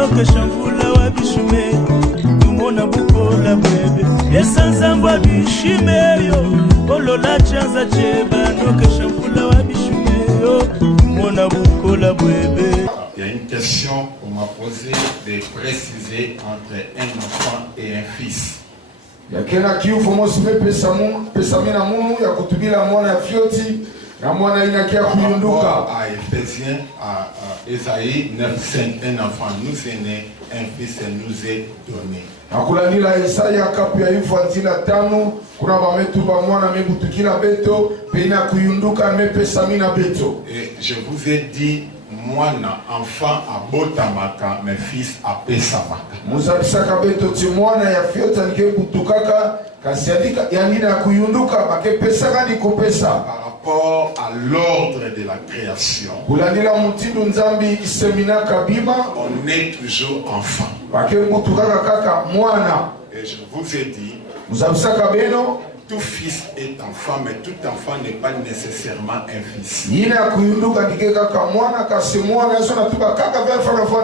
noke shambula wa bishume tumona bukola bwebe yesanzambwa bishime yo olola chanza cheba noke shambula wa bishume yo tumona bukola bwebe. Il y a une question qu'on m'a posée de préciser entre un enfant et un fils. Yakena kiufu mosime pesa mina munu ya kutubila mwana ya fioti na mwana ina kia kuyunduka. À Éphésiens, à Ésaïe 9:5, un enfant nous est né, un fils nous est donné. Nakulanila Isaya kapu ya ifu antila tano kuna bametuba mwana mebutukila beto peina kuyunduka mepesa mina beto. Et je vous ai dit mwana enfant abotamaka mes fils apesamaka. Musabisaka beto ti mwana ya fiota nike butukaka kasiandika yanina ya kuyunduka bake pesaka ni kupesa. Par rapport à l'ordre de la création, kulanila mutindo nzambi iseminaka bima on est toujours enfant. bake butukaka kaka mwana. Et je vous ai dit, Musabisaka beno tout fils est enfant, mais tout enfant n'est pas nécessairement un fils. yine ya kuyunduka ndike kaka mwana kasi mwana yeso natuka kaka vya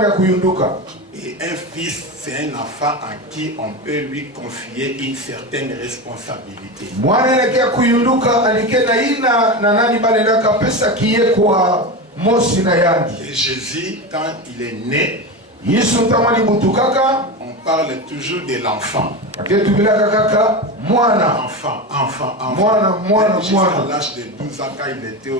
ya kuyunduka. Et un fils, c'est un enfant à qui on peut lui confier une certaine responsabilité. Mwana yake ya kuyunduka alike na ina na nani balenda kapesa kiye kwa mosi na yangi. Et Jésus, quand il est né, Yesu tamani butukaka on parle toujours de l'enfant. aketubilaka kaka mwana. Mwana. Jusqu'à l'âge de 12 ans, quand il était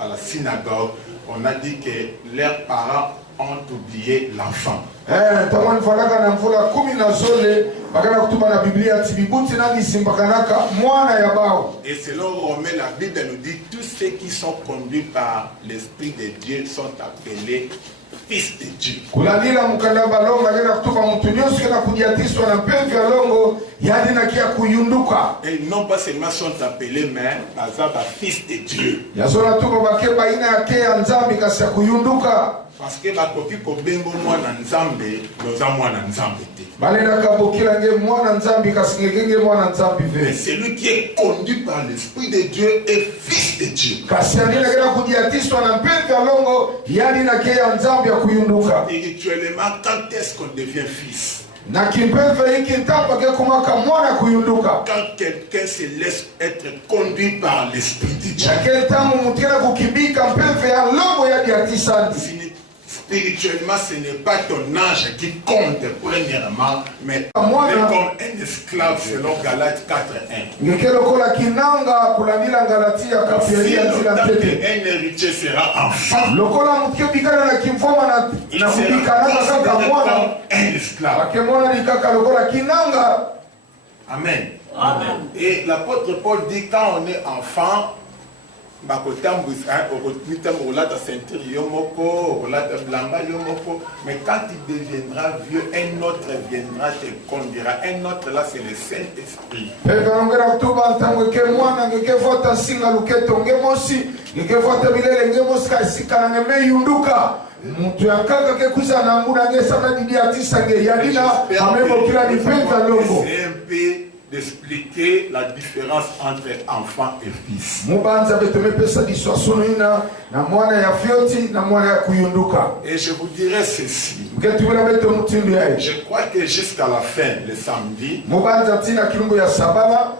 à la synagogue, on a dit que leurs parents ont oublié l'enfant. Tamani falaka na mvula 10 na zole bakana kutuba na Biblia tibibuti nani simbakanaka mwana ya bao. Et selon Romains, la Bible nous dit tous ceux qui sont conduits par l'Esprit de Dieu sont appelés fils de Dieu. Kulalila mukanda balonga ngena kutuba mtu nyosi kena kujiatiswa na mpenzi ya longo yadi na kia kuyunduka. Et non pas seulement sont appelés, mais bazaba fils de Dieu. Yazona tuba bakeba ina yake ya nzambi kasi ya kuyunduka. Parce que bakoki kobengo mwana nzambe, noza mwana nzambe te. Balenda kabokila nge mwana nzambi kasi ngenge mwana nzambi ve. Mais celui qui est conduit par l'Esprit de Dieu est fils de Dieu. Kasi anina kena kujiatiswa na mpenzi ya longo yadi na kia ya nzambi ya kuyunduka. Spirituellement, quand est-ce qu'on devient fils? Na kimpembe hiki ntamba ke kumaka mwana kuyunduka. Quand quelqu'un se laisse être conduit par l'Esprit de Dieu. Yakele tamu mutira kukibika mpembe ya longo yadi ya tisanti. Spirituellement, ce n'est pas ton âge qui compte premièrement, mais comme un esclave selon Galates 4:1. Un héritier sera enfant. Il sera comme un esclave. Amen. Amen. Et l'apôtre Paul dit quand on est enfant, mais quand il deviendra vieux, un autre viendra te conduira. Un autre là, c'est le Saint-Esprit. C'est un peu d'expliquer la différence entre enfant et fils. Et je vous dirai ceci. Je crois que jusqu'à la fin, le samedi,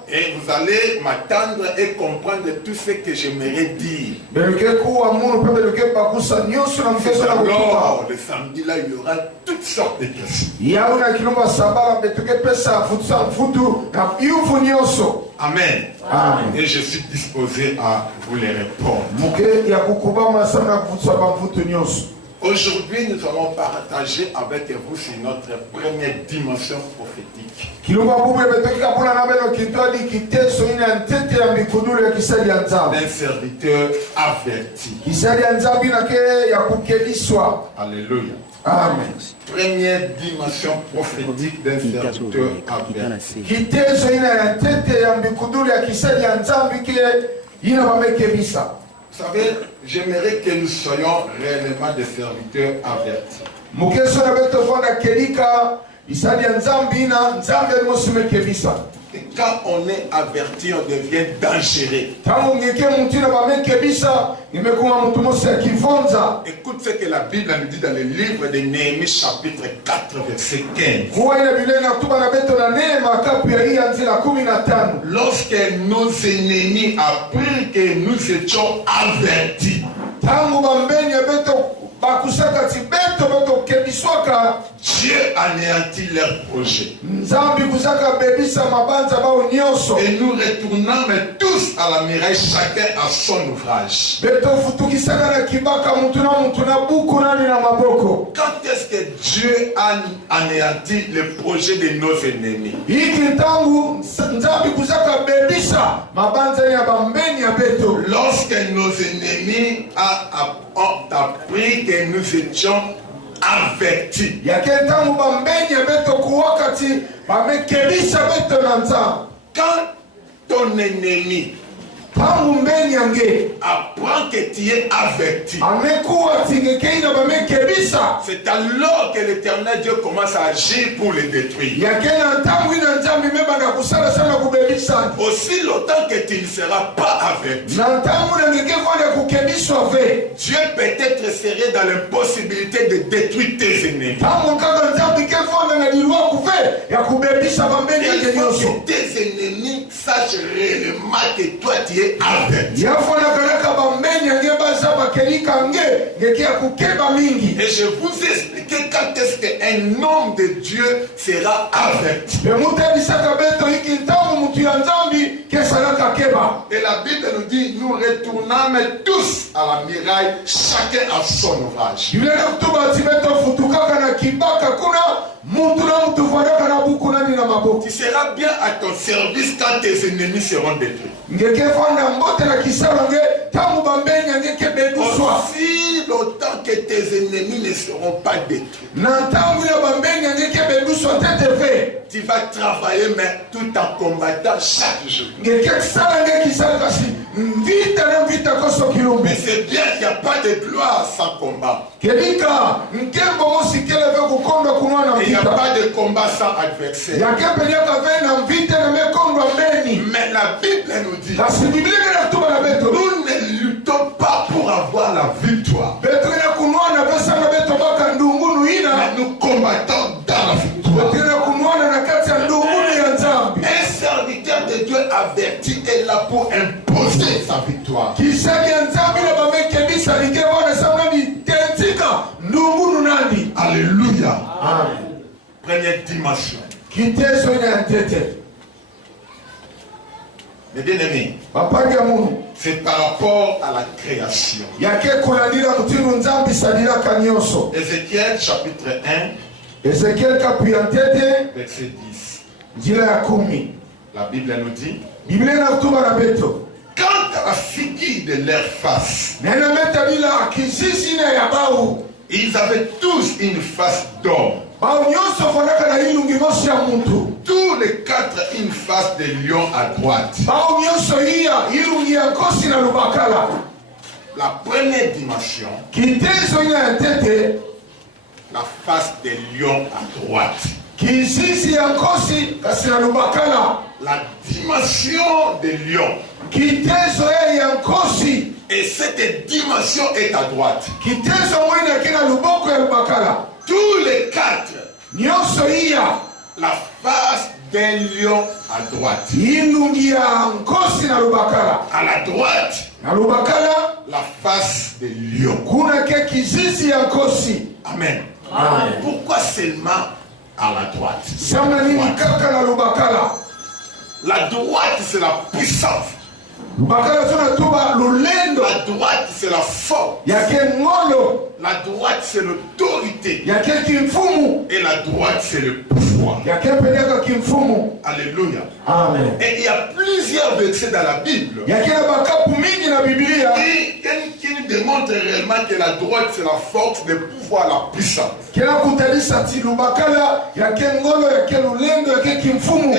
et vous allez m'attendre et comprendre tout ce que j'aimerais dire. Alors, le samedi là, il y aura toutes sortes de questions. Amen. Amen. Et je suis disposé à vous les répondre. Aujourd'hui, nous allons partager avec vous sur notre première dimension prophétique. D'un serviteur averti. Alléluia. Amen. Première dimension prophétique d'un serviteur averti. Vous savez, j'aimerais que nous soyons réellement des serviteurs avertis. Et quand on est averti, on devient dangereux. Écoute ce que la Bible nous dit dans le livre de Néhémie chapitre 4 verset 15. Lorsque nos ennemis apprirent que nous étions avertis, Dieu anéantit leur projet. Et nous retournâmes tous à la muraille, chacun à son ouvrage. Quand est-ce que Dieu a anéanti le projet de nos ennemis? Lorsque nos ennemis ont appris que nous étions avertis. Quand ton ennemi apprend que tu es averti, c'est alors que l'Éternel Dieu commence à agir pour les détruire. Aussi longtemps que tu ne seras pas averti, Dieu peut-être serait dans l'impossibilité de détruire tes ennemis. Il faut que tes ennemis sachent réellement que toi tu es averti. Et je vous ai expliqué quand est-ce qu'un homme de Dieu sera averti. Et la Bible nous dit, nous retournâmes tous à la muraille, chacun à son ouvrage. Tu seras bien à ton service quand tes ennemis seront détruits. Aussi longtemps que tes ennemis ne seront pas détruits, tu vas travailler mais tout en combattant chaque jour. Mais c'est bien qu'il n'y a pas de gloire sans combat. Et il n'y a pas de combat sans adversaire. Mais la Bible nous dit, nous ne luttons pas pour avoir la victoire, mais nous combattons dans la victoire. Un serviteur de Dieu averti est là pour imposer sa victoire. Alléluia. Première dimension. Mes bien-aimés, c'est par rapport à la création. Ézéchiel chapitre 1, verset 10. La Bible nous dit, quant à la figure de leur face, ils avaient tous une face d'homme. Tous les quatre une face de lion à droite. La première dimension, la face des lions à droite. La dimension des lions. Et cette dimension est à droite. Tous les quatre, la face d'un lion à droite. À la droite, la face des lions. Amen. Amen. Pourquoi seulement à la droite? La droite, c'est la puissance. La droite, c'est la force. La droite, c'est l'autorité. Et la droite, c'est le pouvoir. Alléluia. Amen. Et il y a plusieurs versets dans la Bible qui nous démontrent réellement que la droite, c'est la force, le pouvoir, la puissance. Et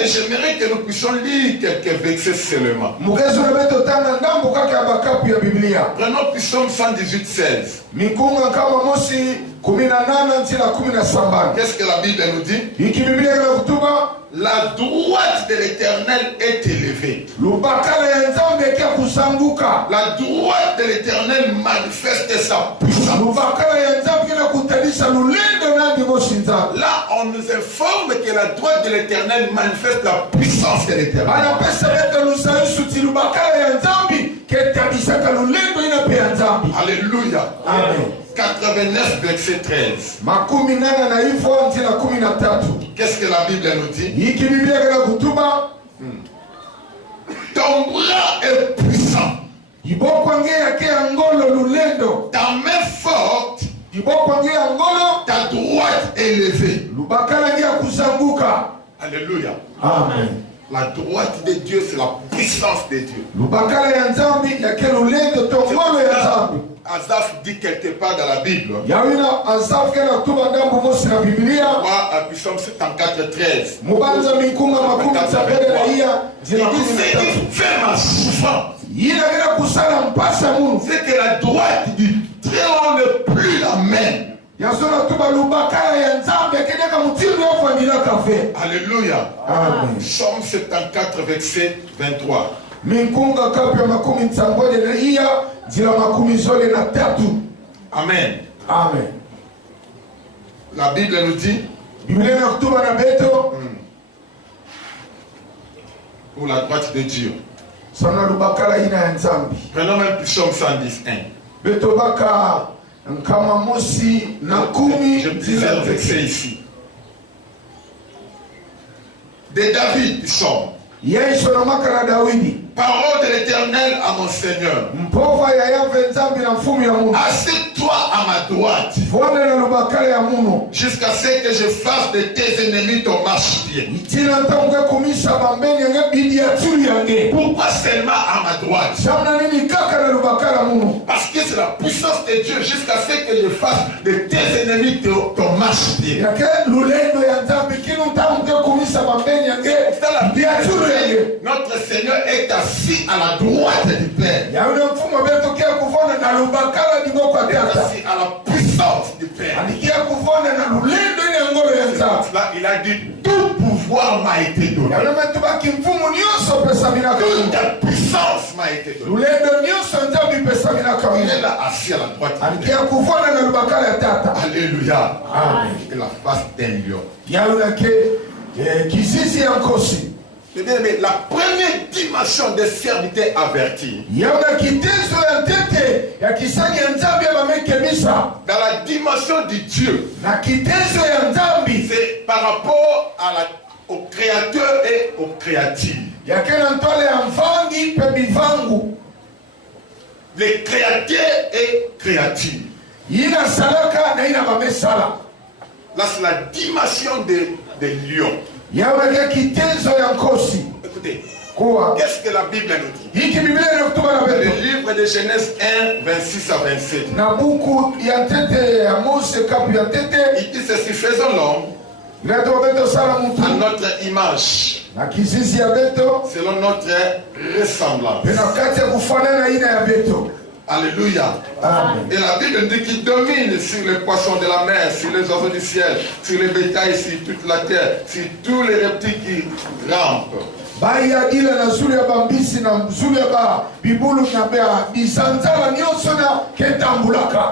j'aimerais que nous puissions lire quelques versets seulement. Prenons Psaume 118, 16. Qu'est-ce que la Bible nous dit? La droite de l'Éternel est élevée. La droite de l'Éternel manifeste sa puissance. Là, on nous informe que la droite de l'Éternel manifeste la puissance de l'Éternel. Alléluia. Amen. 89 verset 13. Qu'est-ce que la Bible nous dit? Ton bras est puissant. Ta main forte. Ta droite élevée. Alléluia. Amen. La droite de Dieu, c'est la puissance de Dieu. Asaph dit quelque part dans la Bible. Psaume 74, 13. Fais ma souffrance. C'est que la droite du Très-Haut n'est plus la même. Alléluia. Amen. Psaume 74, verset 23. Amen. Amen. La Bible nous dit pour la droite de Dieu. Prenons même Psaume 111. Je me disais un verset ici. De David, Psaume. Parole de l'Éternel à mon Seigneur. Assieds-toi à ma droite jusqu'à ce que je fasse de tes ennemis ton marchepied. Pourquoi seulement à ma droite? Parce que c'est la puissance de Dieu jusqu'à ce que je fasse de tes ennemis ton marchepied. Notre Seigneur est assis à la droite du Père. Il est assis à la puissance du Père. Là, il a dit tout pouvoir m'a été donné. Toute ta puissance m'a été donnée. Il est là assis à la droite du Père. Alléluia. Et la face d'un lion. Mais la première dimension des serviteurs avertis, dans la dimension du Dieu, c'est par rapport au créateur et au créature. Les créateurs et créatures. Là, c'est la dimension des lions. Écoutez, qu'est-ce que la Bible nous dit? Le livre de Genèse 1, 26 à 27. Il dit ceci: faisons l'homme à notre image, selon notre ressemblance. Alléluia. Amen. Et la Bible dit qu'il domine sur les poissons de la mer, sur les oiseaux du ciel, sur les bétails, sur toute la terre, sur tous les reptiles qui rampent.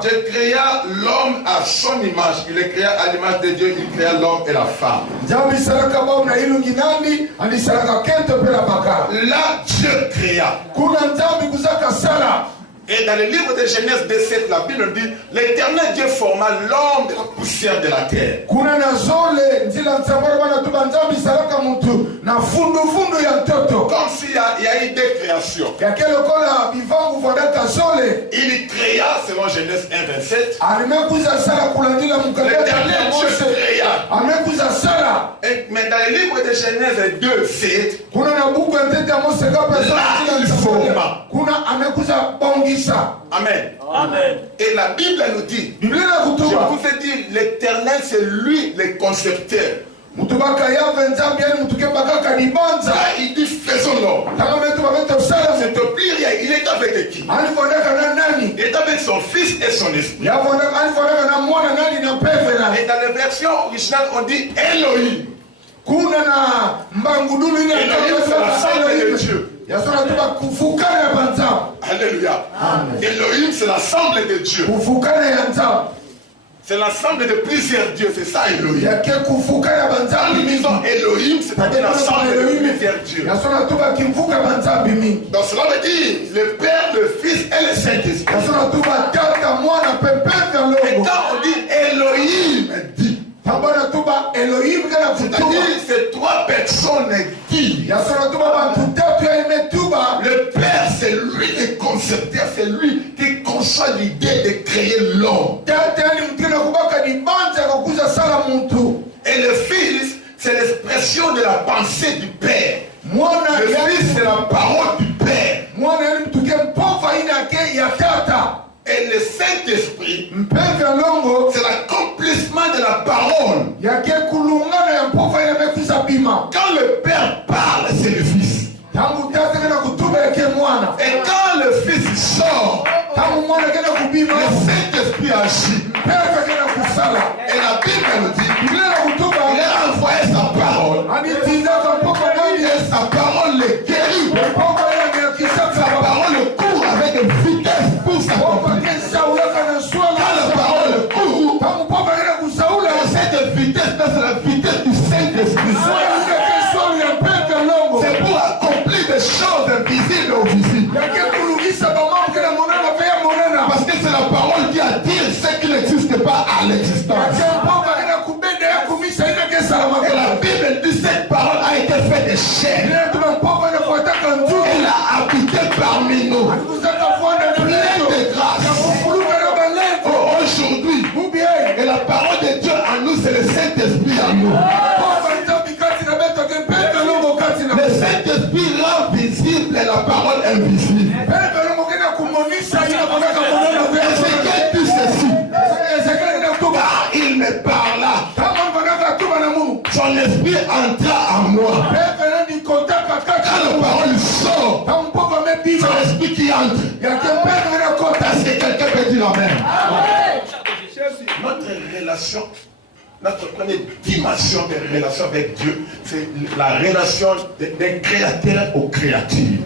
Dieu créa l'homme à son image. Il est créé à l'image de Dieu. Il créa l'homme et la femme. Là, Dieu créa. Et dans le livre de Genèse 2:7, la Bible dit: l'Éternel Dieu forma l'homme de la poussière de la terre. Comme s'il y a eu des créations. Il créa, selon Genèse 1:27. L'Éternel Dieu créa. Mais dans le livre de Genèse 2:7, là, il forma. Amen. Amen. Et la Bible nous dit, je vous ai dit, l'Éternel c'est lui le concepteur. il dit faisons-le. Cette prière, il est avec qui? Il est avec son fils et son esprit. Et dans la version originale, on dit Elohim. Elohim, c'est l'assemblée de Dieu. Alléluia. Elohim, c'est l'assemblée de Dieu. C'est l'ensemble de plusieurs dieux, c'est ça Elohim. Quand nous disons Elohim, c'est-à-dire l'ensemble de plusieurs dieux. Donc cela veut dire le Père, le Fils et le Saint-Esprit. Et quand on dit Elohim, c'est-à-dire ces trois personnes qui. Le Père, c'est lui le concepteur, c'est lui qui conçoit l'idée de créer l'homme. Et le Fils, c'est l'expression de la pensée du Père. Le Fils, c'est la parole du Père. Et le Saint-Esprit, c'est l'accomplissement de la parole. Quand le Père parle, c'est le Fils. Et quand le Fils sort, le Saint-Esprit agit. Et la Bible nous dit, il a envoyé sa parole. Et sa parole le guérit. Sa parole court avec une vitesse pour s'accomplir. Quand la parole court, cette vitesse, c'est la vitesse du Saint-Esprit. C'est pour accomplir des choses invisibles ou visibles. Parce que c'est la parole qui attire ce qui n'existe pas à l'existence. Et la Bible dit cette parole a été faite de chair. Elle a habité parmi nous. Pleine de grâce. Aujourd'hui, et la parole de Dieu en nous, c'est le Saint-Esprit en nous. Le Saint-Esprit rend visible la parole invisible. Ézéchiel dit ceci. Car il me parla. Son esprit entra en moi. Quand la parole sort, c'est l'esprit qui entre. Est-ce que quelqu'un peut dire amen? Notre relation, notre première dimension de relation avec Dieu, c'est la relation d'un créateur aux créatures.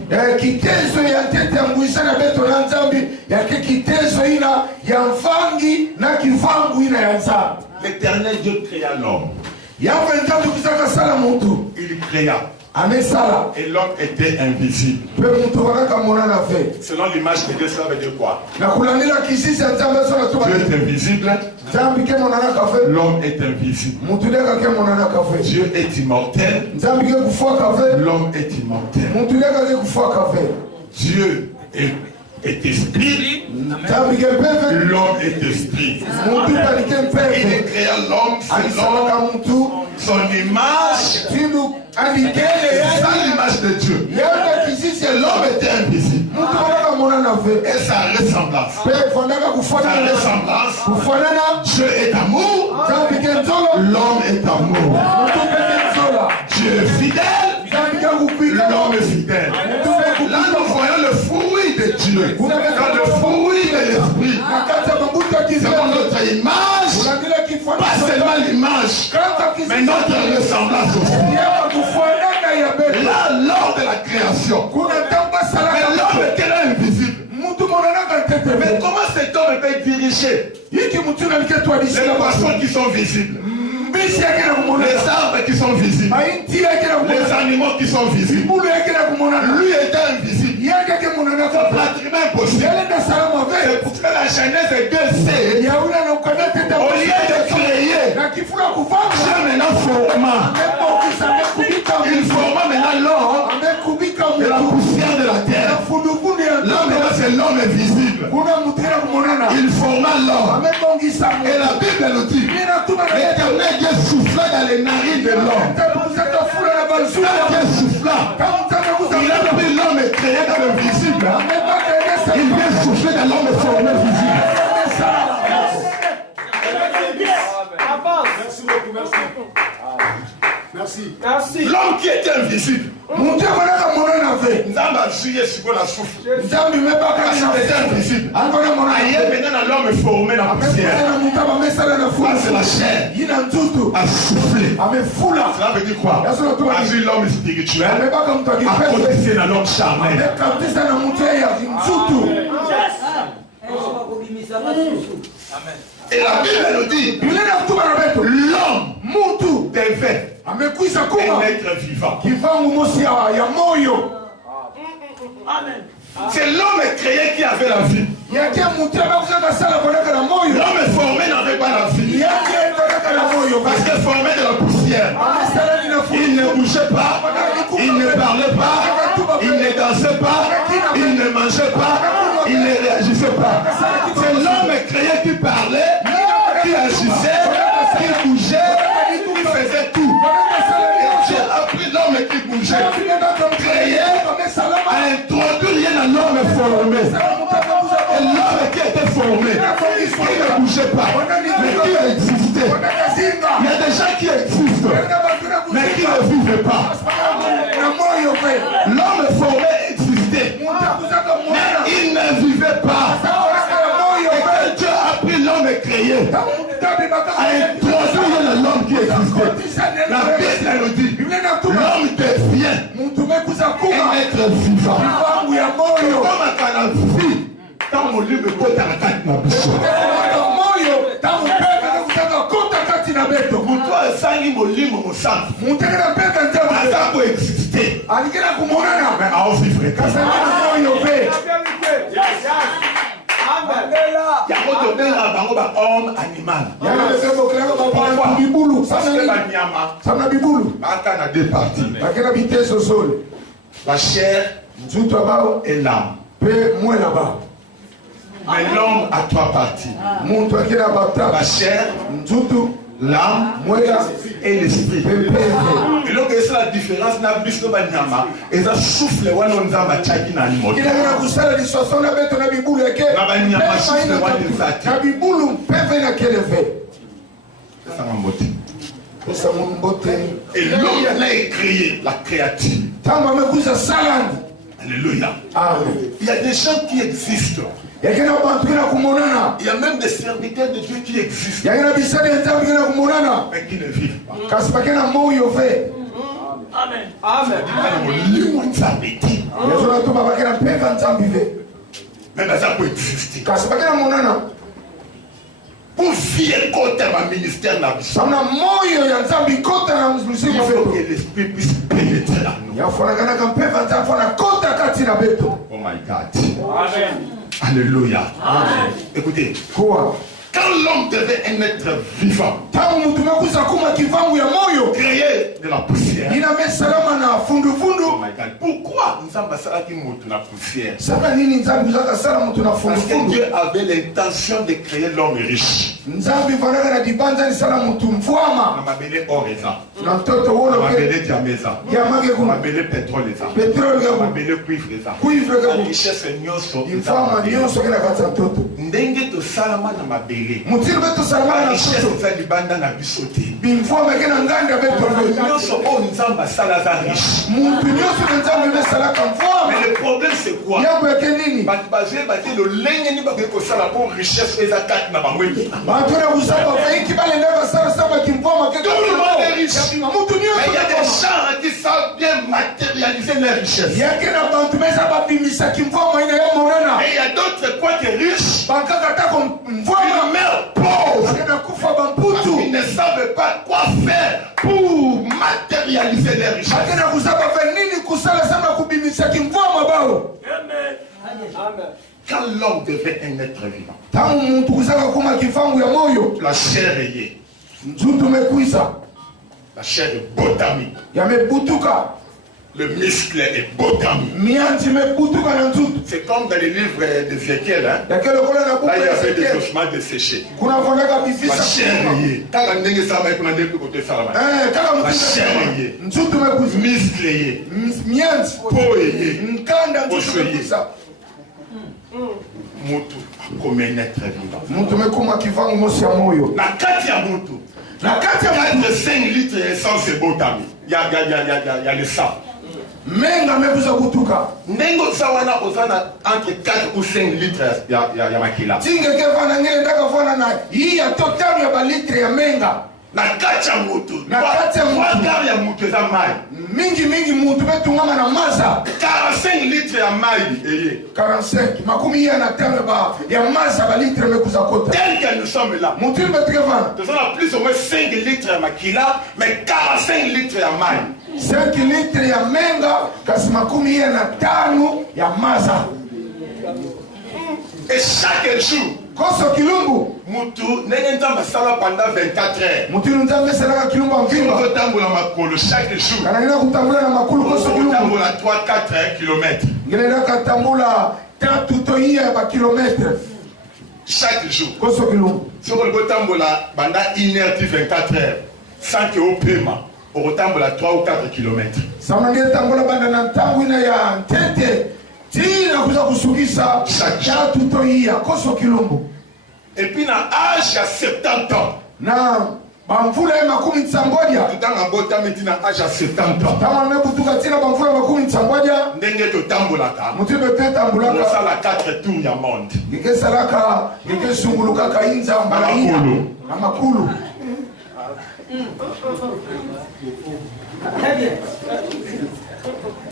L'éternel Dieu créa l'homme. Il créa. Et l'homme était invisible. Selon l'image de Dieu, ça veut dire quoi? Dieu est invisible. L'homme est invisible. Dieu est immortel. L'homme est immortel. Dieu est esprit. L'homme est esprit. Il créa l'homme selon son image. C'est ça l'image de Dieu. Et l'homme était invisible. Et sa ressemblance. Dieu est amour. L'homme est amour. Dieu est fidèle. L'homme est fidèle. Là nous voyons le fruit de Dieu. Dans le fruit de l'esprit. Selon notre image. Pas seulement l'image, mais notre ressemblance aussi. Là, lors de la création, mais l'homme était invisible. Mais comment cet homme peut diriger les poissons qui sont visibles, les arbres qui sont visibles, les animaux qui sont visibles? Lui était invisible. C'est pratiquement impossible. C'est pour que la Genèse 2C, au lieu de créer, Dieu maintenant forma. Il forma maintenant l'homme de la poussière de la terre. Là maintenant c'est l'homme invisible. Il forma l'homme. Et la Bible nous dit, l'Éternel Dieu souffla dans les narines de l'homme. Dieu souffla. Il a pris l'homme et créé dans le visible. Il vient souffler dans l'homme formé visible. Merci beaucoup, merci. Merci. L'homme qui était invisible. Nzamba suye siko la souffle. Nzamba me pas quand il était invisible. Ailleurs maintenant l'homme est formé dans la poussière. C'est la chair. A soufflé. Cela veut dire quoi? A vu l'homme spirituel. A cotisé dans l'homme charnel. Et la Bible nous dit l'homme devait un être vivant. C'est l'homme créé qui avait la vie. L'homme formé n'avait pas la vie. Parce que formé de la poussière. Il ne bougeait pas, il ne parlait pas, il ne dansait pas, il ne mangeait pas, il ne réagissait pas. C'est l'homme créé qui parlait, qui agissait, qui bougeait, qui faisait tout. J'ai appris l'homme qui bougeait, créé, à introduire rien à l'homme formé. Et l'homme qui était formé, qui ne bougeait pas, mais qui existait. Il y a des gens qui existent, mais qui ne vivent pas. L'homme formé existait, mais il ne vivait pas. Et quand Dieu a pris l'homme créé, à introduire l'homme qui existait, la Bible nous dit, l'homme devient un être vivant. Comme à la vie, dans mon livre, côté à la carte, ma bouche. Pour toi, ça y est, mon livre, mon sang. Ça peut exister. Mais à en vivre. Il y a d'autres homme animal. Il y a deux parties. La chair et l'âme. Mais l'homme a trois parties. La chair, l'âme et l'esprit. Et donc c'est la différence na biso ba nyama et ça souffle wana nzamba chaki na animal. Na ba nyama souffle wana nzati. Na bibulu peve na keleve. Ça m'a mboté. Ça m'a mboté. Et l'homme là est créé, la créature. Alléluia. Il y a des gens qui existent. Il y a même des serviteurs de Dieu qui existent, mais qui ne vivent pas. Amen. Amen. Mais ça peut exister. Pour vivre côté ma ministère, il faut que l'esprit puisse pénétrer à nous. Oh my God. Amen. Alléluia. Amen. Écoutez. Quoi? Quand l'homme devait être vivant, créé de la poussière. Oh my God. Pourquoi nous avons la poussière? Parce que Dieu avait l'intention de créer l'homme riche. On m'appelait Oreza. On m'appelait Diameza. On m'appelait Pétroleza. On m'appelait Cuivre. La richesse est nyoso. Ndenge to salama na mabele. La richesse est libanda na bisote. Nyoso o nzamba salaza riche. Mais le problème c'est quoi? Le lengue ni bakeko sala pour richesse et zakat na bangwe. Tout le monde est riche. Mais il y a des gens qui savent bien matérialiser leur richesse. Et il y a d'autres quoi qui est riches. Ils meurent pauvres. Parce qu'ils ne savent pas quoi faire pour matérialiser leur richesse. Quand l'homme devait un être vivant, la chair est liée. La chair est botamique. Le muscle est botamique. C'est comme dans les livres d'Ézéchiel. Hein? Là, il y avait des ossements desséchés. La chair est liée. La chair est liée. Muscle est lié. Peau est liée. Os est lié. Mutu comme un être vivant. Na kati ya mutu. Na kati ya 5 litres d'essence et botami. il y a le sang. Menga mekuza kutuka. Nengo sawana osana entre 4 ou 5 litres ya makila. Tinga ke vana ngene ndaka vana na hii ya totalu ya balitre ya menga. Na kacha mutu. Na kacha mutu. Wakari ya mutu za mai. Mingi mutu betungama na maza. 45 litres ya mai eye. 45. Makumi ya na tano ba ya maza balitre mekuza kota. Tel que nous sommes là. Mutu betuke vana. Nous avons plus ou moins 5 litres ya makila, mais 45 litres ya mai. 5 litres ya menga, kasi makumi ya na tano ya maza. Et chaque jour, koso kilumbu mutu nenge nzamba sala pendant 24 heures. Mutu nzamba sala kilumbu amvimba. Ko tambola makolo chaque jour. Kana ina kutambula na makulu koso kilumbu. Tambola 3-4 km. Ngena katambula 3 to iya ba kilometre. Chaque jour. Koso kilumbu. Si on go tambola banda 1h24 heures sans que au paiement. On retambola 3 ou 4 km. Sama ngena tambola banda na tangu ina ya ntete. Tina kuza kusukisa chatu to iya koso kilumbu. Et puis na âge à 70 ans. Na bamvula ya makumi tsamboja. Tutanga bota metina âge à 70 ans. Tama mekutuka tina bamvula makumi tsamboja. Ndenge to tambolaka. Mutibe te tambulaka. On sala 4 tours ya monde. Ngeke salaka, ngeke sunguluka kainza mbala iya. Na makulu. Très bien.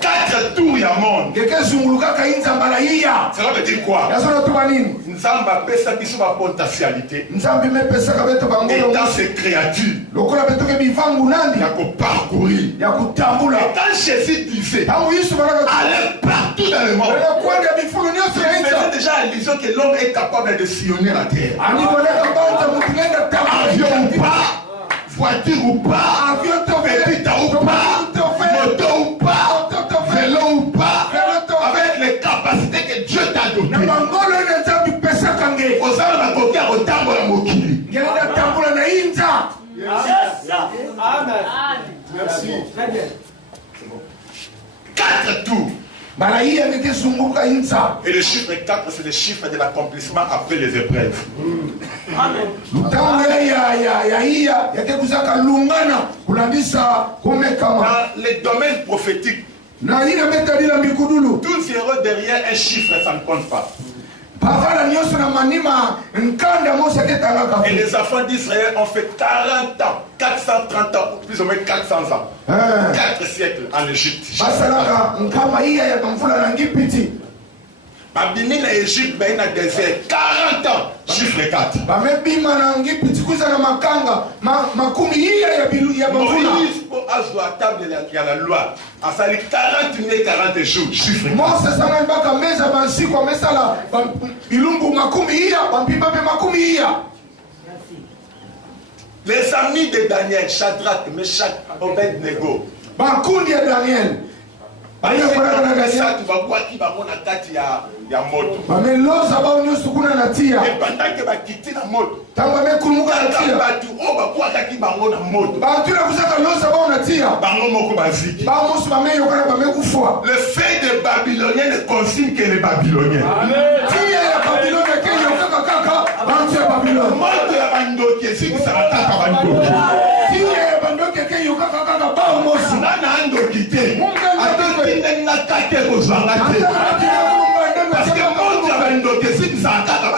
4 tours ya monde. Ngeke sunguluka kainza mbala iya. Cela veut dire quoi? Yasona tuba nini? Nzamba pesa biso ba potentialité. Nzambi mepesa kabeto bangolo. Et dans ces créatures. Lokola beto ke bivangu nandi. Ya ko parcourir. Ya kutambula. Et quand Jésus disait, allez partout dans le monde. Il faisait déjà allusion que l'homme est capable de sillonner la terre. Avion ou pas, voiture ou pas, petit ou pas, moto ou pas, vélo ou pas, avec les capacités que Dieu t'a données. Aux hommes à côté à Otambo la Mokili. Amen. Merci. Très bien. 4 tours. Et le chiffre 4, c'est le chiffre de l'accomplissement après les épreuves. Amen. Dans les domaines prophétiques, tout zéro derrière un chiffre, ça ne compte pas. Et les enfants d'Israël ont fait 40 ans, 430 ans, plus ou moins 400 ans. 4 siècles en Égypte. Babini na Égypte, ben na désert, 40 ans, chiffre 4. Moïse, pour asseoir la table, il y a la loi. A sali 40 000 40 jours, chiffre 4. Les amis de Daniel, Shadrach, Meshach, Obed-Nego. Et pendant que bakiti na moto, le fait des Babyloniens ne consigne que les Babyloniens. Parce que monde ya bandoki esikisa kaka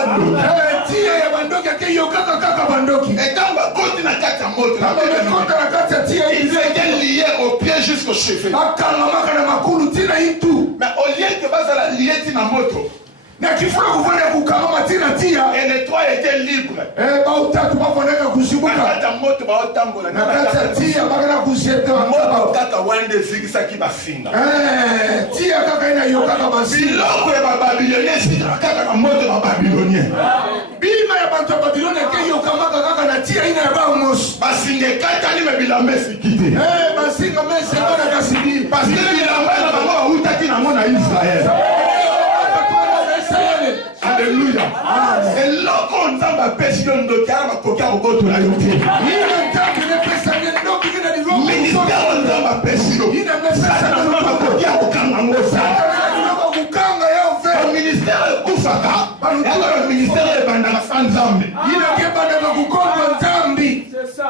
bandoki. Et quand bakoti na kati ya moto, il était lié au pied jusqu'au cheveu. Mais au lieu que bazala lié tina moto, et les trois étaient libres. Alléluia. Et lorsqu'on a pêché dans le cas, on a coqué au bout de la route. Ministère on a pêché. Le ministère est Koufaka. Le ministère est Bandana Sanzambi. C'est ça.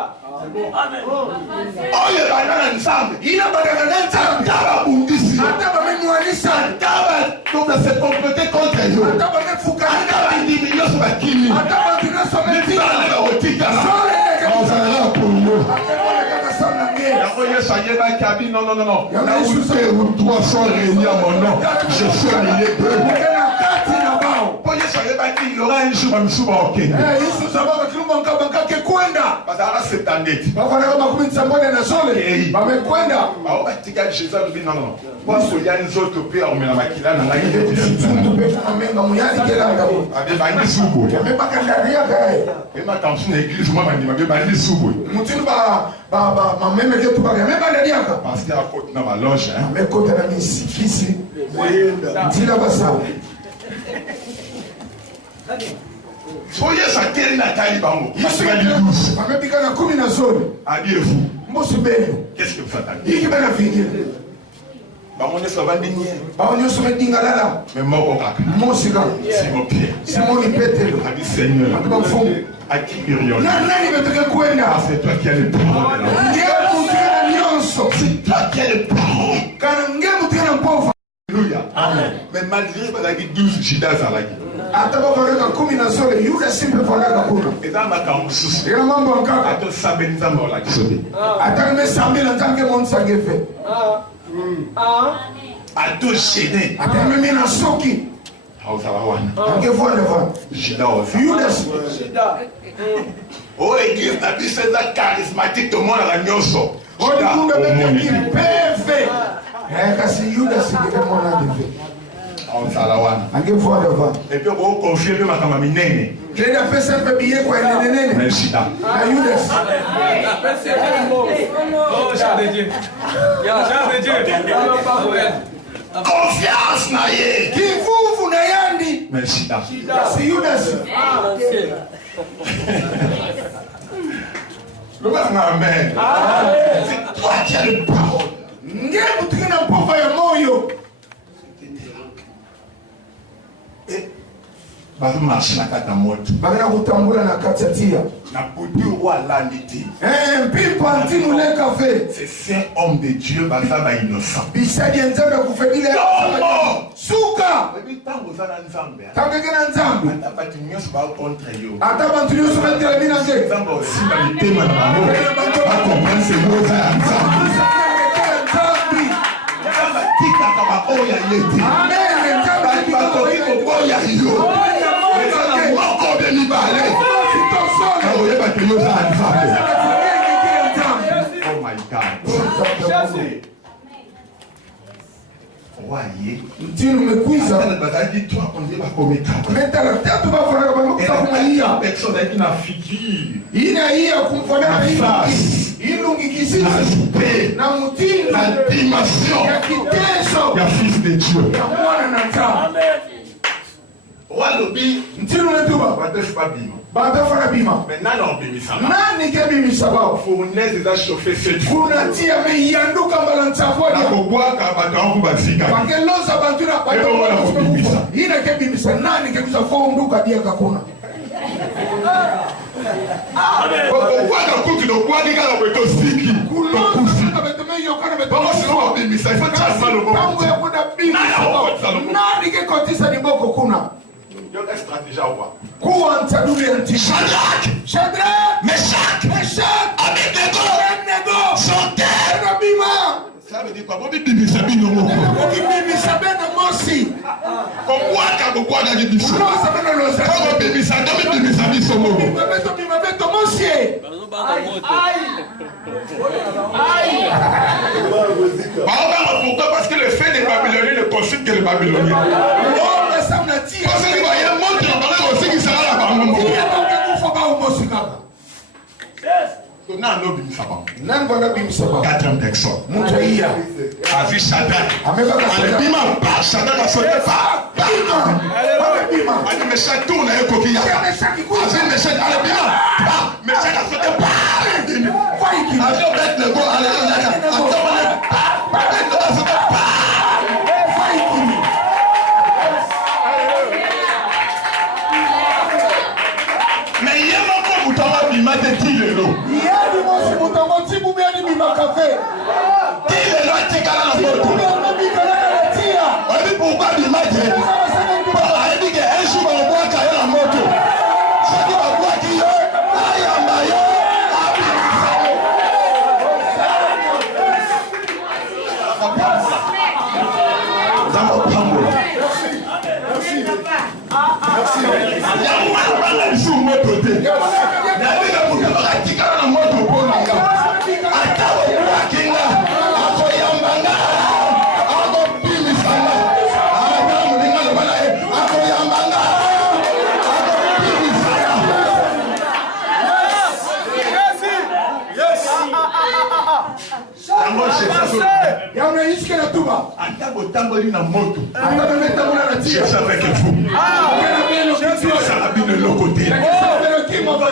oyo banana nzambe ina banana nzambe taba bundisi ataba menwalisa taba donc c'est complété contre eux ataba nefuka ataba ndiminyo so bakini ataba ndinoso metika na otika on s'en pour nous non. Là où 300 réunis à mon nom, je suis milieu d'eux. Il y aura un jour un souvent ok. Parce qu'il y a côté dans ma loge, hein. Mais côté dans mes ici, dis là bas ça. Soyez sa quelle Nathalie Bango. Qu'est-ce que vous attendez? Mais moi, Simon Pierre, Simon Péter, Seigneur, à qui Miriam? C'est toi qui as le pouvoir. C'est toi qui as le pouvoir. Alléluia. Amen. Mais malgré que 12 Judas à la guerre. Et dans ma campus, à deux gênés. Oh, l'église n'a plus c'est charismatique, tout le monde a la nyoso. Et puis on confie même à ta mamie nene. Merci. Confiance naye. Kivuvu na yandi. Merci. C'est Judas. Amen. C'est toi qui as le parole. Ngemu tukina mpova ya moyo. Marche na kata moto. Bagana kutambula na katatia. Na podi wa landiti. Pimpa ntinu le café. C'est saint homme de Dieu bazaba innocent. Bisadi nzambe kufedile. Suka. Baby tango zana nzambe. Tangekena nzambe. Atapati nyonso ba contre yo. Atabantu nyonso batela mina nze. Nzambe osimba mitema na bango. Ba comprendre ce mot za nzambe. Nzambe tika kama oya yeti. Amen. Ba koki ko oya yo. Moko de libale. Oh my God. Ntino umekwiza. Metala tatu bafana kama kutakumania. Personne qui n'a figure. Ina hii kumfanana hii lungi kisisi na mutindo la dimension ya kiteso ya fils de Dieu. Ya mwana na taa. Walobi ntino netuba batesh pas bima. Batafana bima. Maintenant on bimisa. Nani ke bimisa bao? Fournaise za chauffer cette fois. Kunatia me yanduka balansa kwa. Na kogwaka batangu basika. Bakeloza bantura kwa. Ina ke bimisa nani ke bisa fonduka dia kakuna. Kogwaka kutu do kwani kala beto siki. Kukusi. Bako sino bimisa ifo chama lo boko. Tangu ya kuna bimisa. Nani ke kotisa ni boko kuna. Il y a une stratégie à voir. Shadrach, Meshach, Abednego sont terre. Ça veut dire quoi? Bobi bibi sabi no mo. Bibi sabi no mosi. Kokwa ki biso. Ko bibi sabi so mo. Beto mosi. Pourquoi? Parce que le fait des Babyloniens ne consulte que les Babyloniens. Parce qu'il va y avoir un monde qui aussi qui sera là par moment. Quatrième texte. Avis Shadrach. Alebima pas Shadrach a sauté pas. Allez Meshach tourne et coquille. Avis Meshach alebima pas. Meshach a sauté pas. Avis Abednego alebima pas. Mais il y a encore bouton à bima de qui le lot.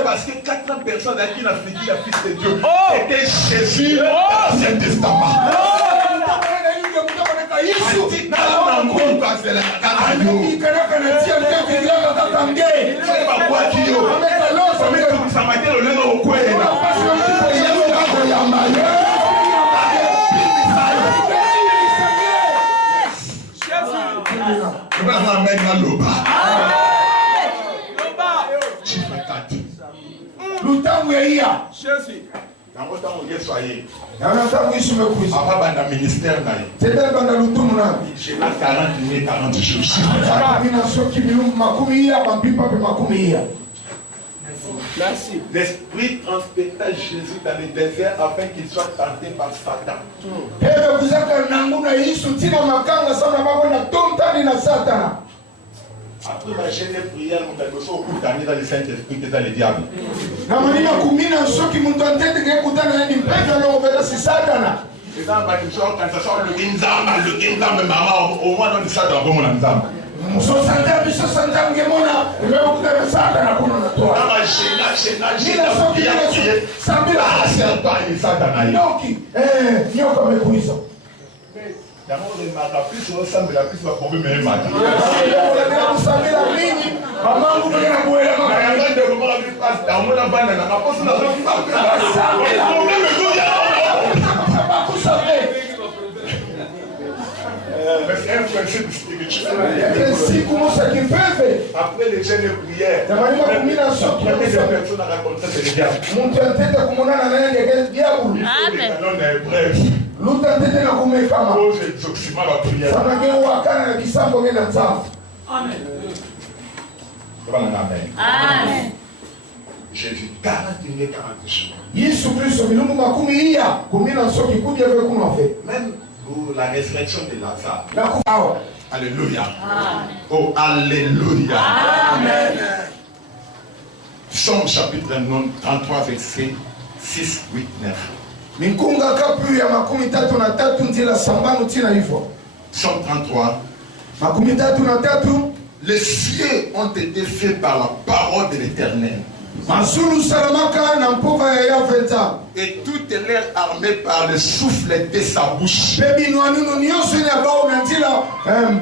Parce que 400 personnes à qui il a fait dire fils de Dieu était Jésus dans cet testament. Lutangu ya iya. Jésus. Nango tango Yesu aye. Yana tangu Yesu mekuzi. Papa banda ministère na ye. Tete banda lutumu na. J'ai la 40 jours. Mina soki milu makumi iya bampipa pe makumi iya. Merci. L'esprit transporta Jésus dans le désert afin qu'il soit tenté par Satan. Ebe kuzaka nangu na Yesu tina makanga sana babo na tontani na Satana. Après la chaîne de prière, on a besoin de couper dans le Saint-Esprit que dans le diable. Na manina kumina soki muntu antete ke kutana ni mpenda no veda si Satana. C'est dans ma mission quand ça sort le Ginzamba maman au moins dans le Satan comme on entend. Muso santa biso santa ngemona leo kutana Satana kuna na toa. Dans ma chaîne soki ni sambila c'est pas le Satan. Nyoki nyoka mekuiza. D'abord, les matapis ressemblent à la plus de problème et matin. C'est un principe spirituel. Après les chaînes de prière, les personnes à raconter c'est le diable. Amen. Jésus, 40 jours. Même pour la résurrection de Lazare. Alléluia. Oh, alléluia. Amen. Psaume chapitre 33, verset 6, 8, 9. Minkunga kapu ya makumi tatu na tatu ntila sambanu tina hivyo. Psaume 33. Makumi tatu na tatu. Les cieux ont été faits par la parole de l'Éternel. Masulu salamaka na mpova ya Yahweh. Et toute l'air armé par le souffle de sa bouche. Bebi nwanunu nyonso ni abao nantila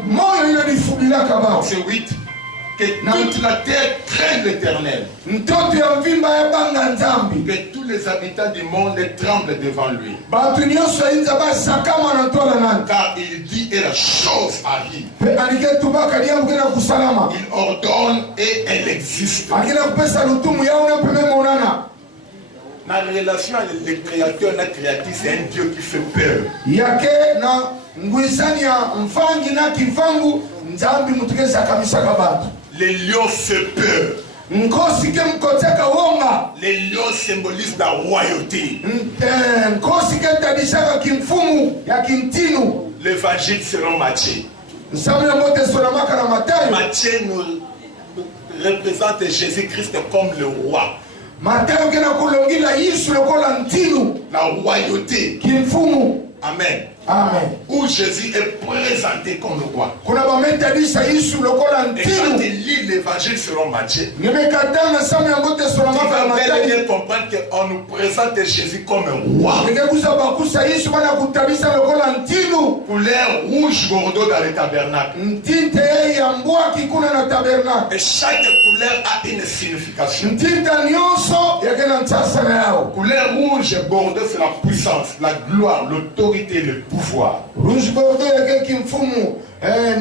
moyo ile difubila kabao. C'est 8. Que toute la terre craigne l'Éternel. Mtoto ya mvimba ya banga nzambi. Que tous les habitants du monde tremblent devant lui. Batu nyonso inza ba sakama na tola nani. Car il dit et la chose arrive. Pe alike tubaka dia mkena kusalama. Il ordonne et elle existe. Akina kupesa lutumu ya una peme monana. La relation avec le créateur et la créatrice, c'est un Dieu qui fait peur. Yake na ngwisani ya mfangi na kifangu nzambi mutukeza kamisa kabatu. Les lions fait peur. Nkosi ke mkoteka wonga. Les lions symbolisent la royauté. Nkosi ke tadishaka kimfumu ya kintinu. L'évangile selon Matthieu. Nsamule mote solamaka na Matayo. Matthieu nous représente Jésus-Christ comme le roi. Matayo kena kulongila Yesu lokola ntinu. La royauté. Kimfumu. Amen. Amen. Où Jésus est présenté comme le roi. Et quand il lit l'évangile selon Matthieu, tu vas bel et bien comprendre qu'on nous présente Jésus comme un roi. Couleur rouge bordeaux dans le tabernacle. Et chaque couleur a une signification. Couleur rouge bordeaux, c'est la puissance, la gloire, l'autorité, le pouvoir. Rouge bordeaux ya kimfumu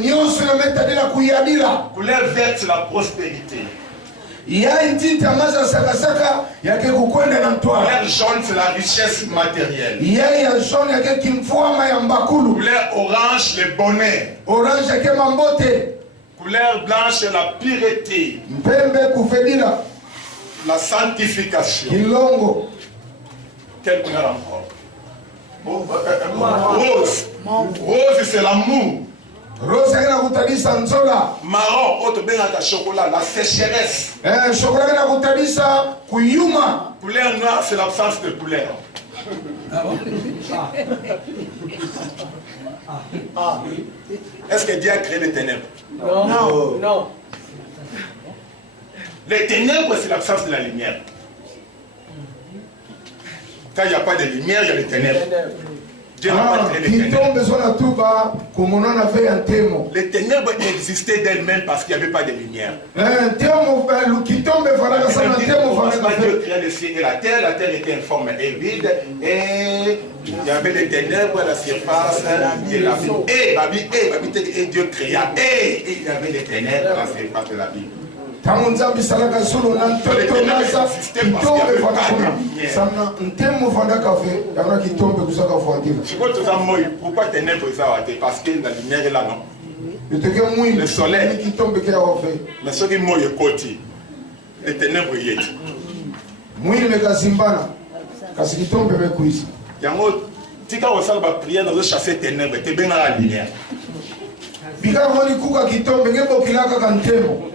nyonso na metadela kuyadila. Couleur verte c'est la prospérité. Couleur jaune, c'est la richesse matérielle. Couleur Couleur orange, le bonheur. Couleur blanche, c'est la pureté. La sanctification. Quelle couleur encore? Rose. Rose, c'est l'amour. Marron, autre bien à chocolat, la sécheresse. Couleur noire, c'est l'absence de couleur. Est-ce que Dieu a créé les ténèbres? Non. Les ténèbres, c'est l'absence de la lumière. Quand il n'y a pas de lumière, il y a les ténèbres. Dieu n'a pas créé les ténèbres. Les ténèbres existaient d'elles-mêmes parce qu'il n'y avait pas de lumière. Dieu créa le ciel et la terre était informe et vide, et il y avait les ténèbres à la surface de la vie. Et Dieu créa, et il y avait les ténèbres à la surface de la vie. Pourquoi ténèbres? Parce que la lumière est là, non? Le soleil. Mais ce qui est côté, les ténèbres y est. Si on va prier, on va chasser les ténèbres, tu es bien dans la lumière.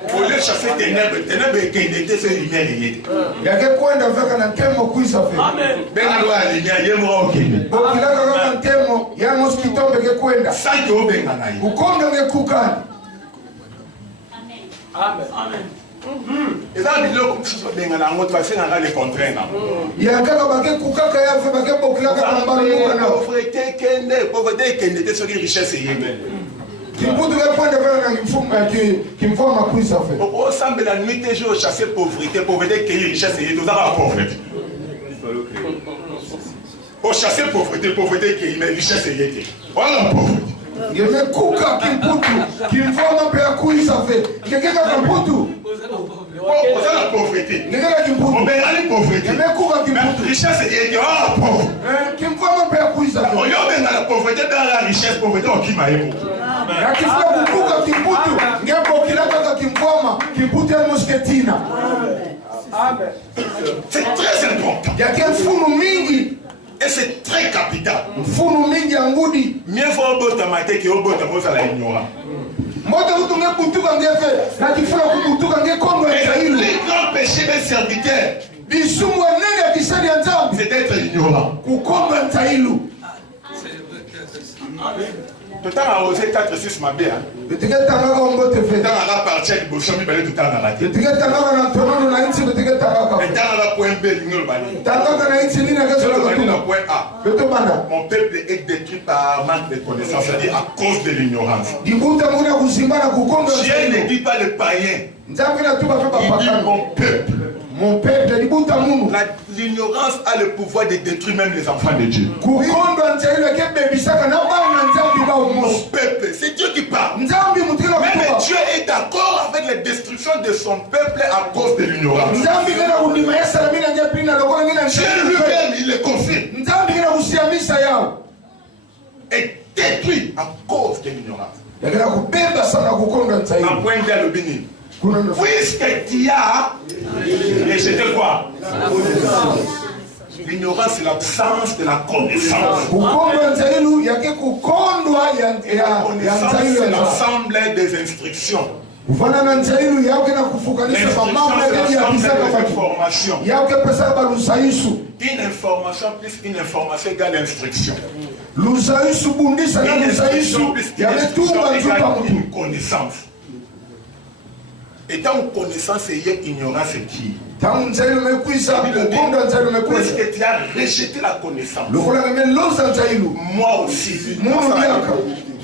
Pour les chasser les ténèbres, qui étaient ces lumières. Amen. Ben la lumière, il y a Amen. Et là, il y a les contraintes. Il y a des richesses. Qui me semble la nuit et jour chasser pauvreté, pauvreté qui est richesse et tout ça va pauvreté. Pour chasser pauvreté, pauvreté qui est richesse et tout. Voilà pauvreté. Il me couca qui me forme un peu à couille ça fait. Quelqu'un qui a un potou. C'est la pauvreté. On va aller pauvreté. Mais richesse et tout. Ah pauvre. Qui me forme un peu à couille ça fait. On y a la pauvreté dans la richesse, pauvreté au qui m'a ému. C'est très important. Et c'est très capital. Mieux vaut botamate que au botamose à la ignorance. Et le plus grand péché des serviteurs, c'est d'être ignorant. Tout le temps à oser 4-6 ma bien. Tout le temps à partir de Bosson, il tout le temps à la tête. Et dans la point B, il point A. Mon peuple est détruit par manque de connaissances, c'est-à-dire à cause de l'ignorance. Dieu ne dit pas le païen. Il dit mon peuple. Mon peuple, l'ignorance a le pouvoir de détruire même les enfants de Dieu. Mon peuple, c'est Dieu qui parle. Même Dieu est d'accord avec la destruction de son peuple à cause de l'ignorance. Dieu lui-même, il le confirme. Et détruit à cause de l'ignorance. Un point de l'obéni. Puisque tu as rejeté quoi? L'ignorance, c'est l'absence de la connaissance. La connaissance, c'est l'ensemble des instructions. L'instruction, c'est l'ensemble des informations. Une information plus une information égale instruction. Une instruction plus une instruction égale une connaissance. Et dans une connaissance, il y a ignorance qui. Puisque tu as rejeté la connaissance. Moi aussi.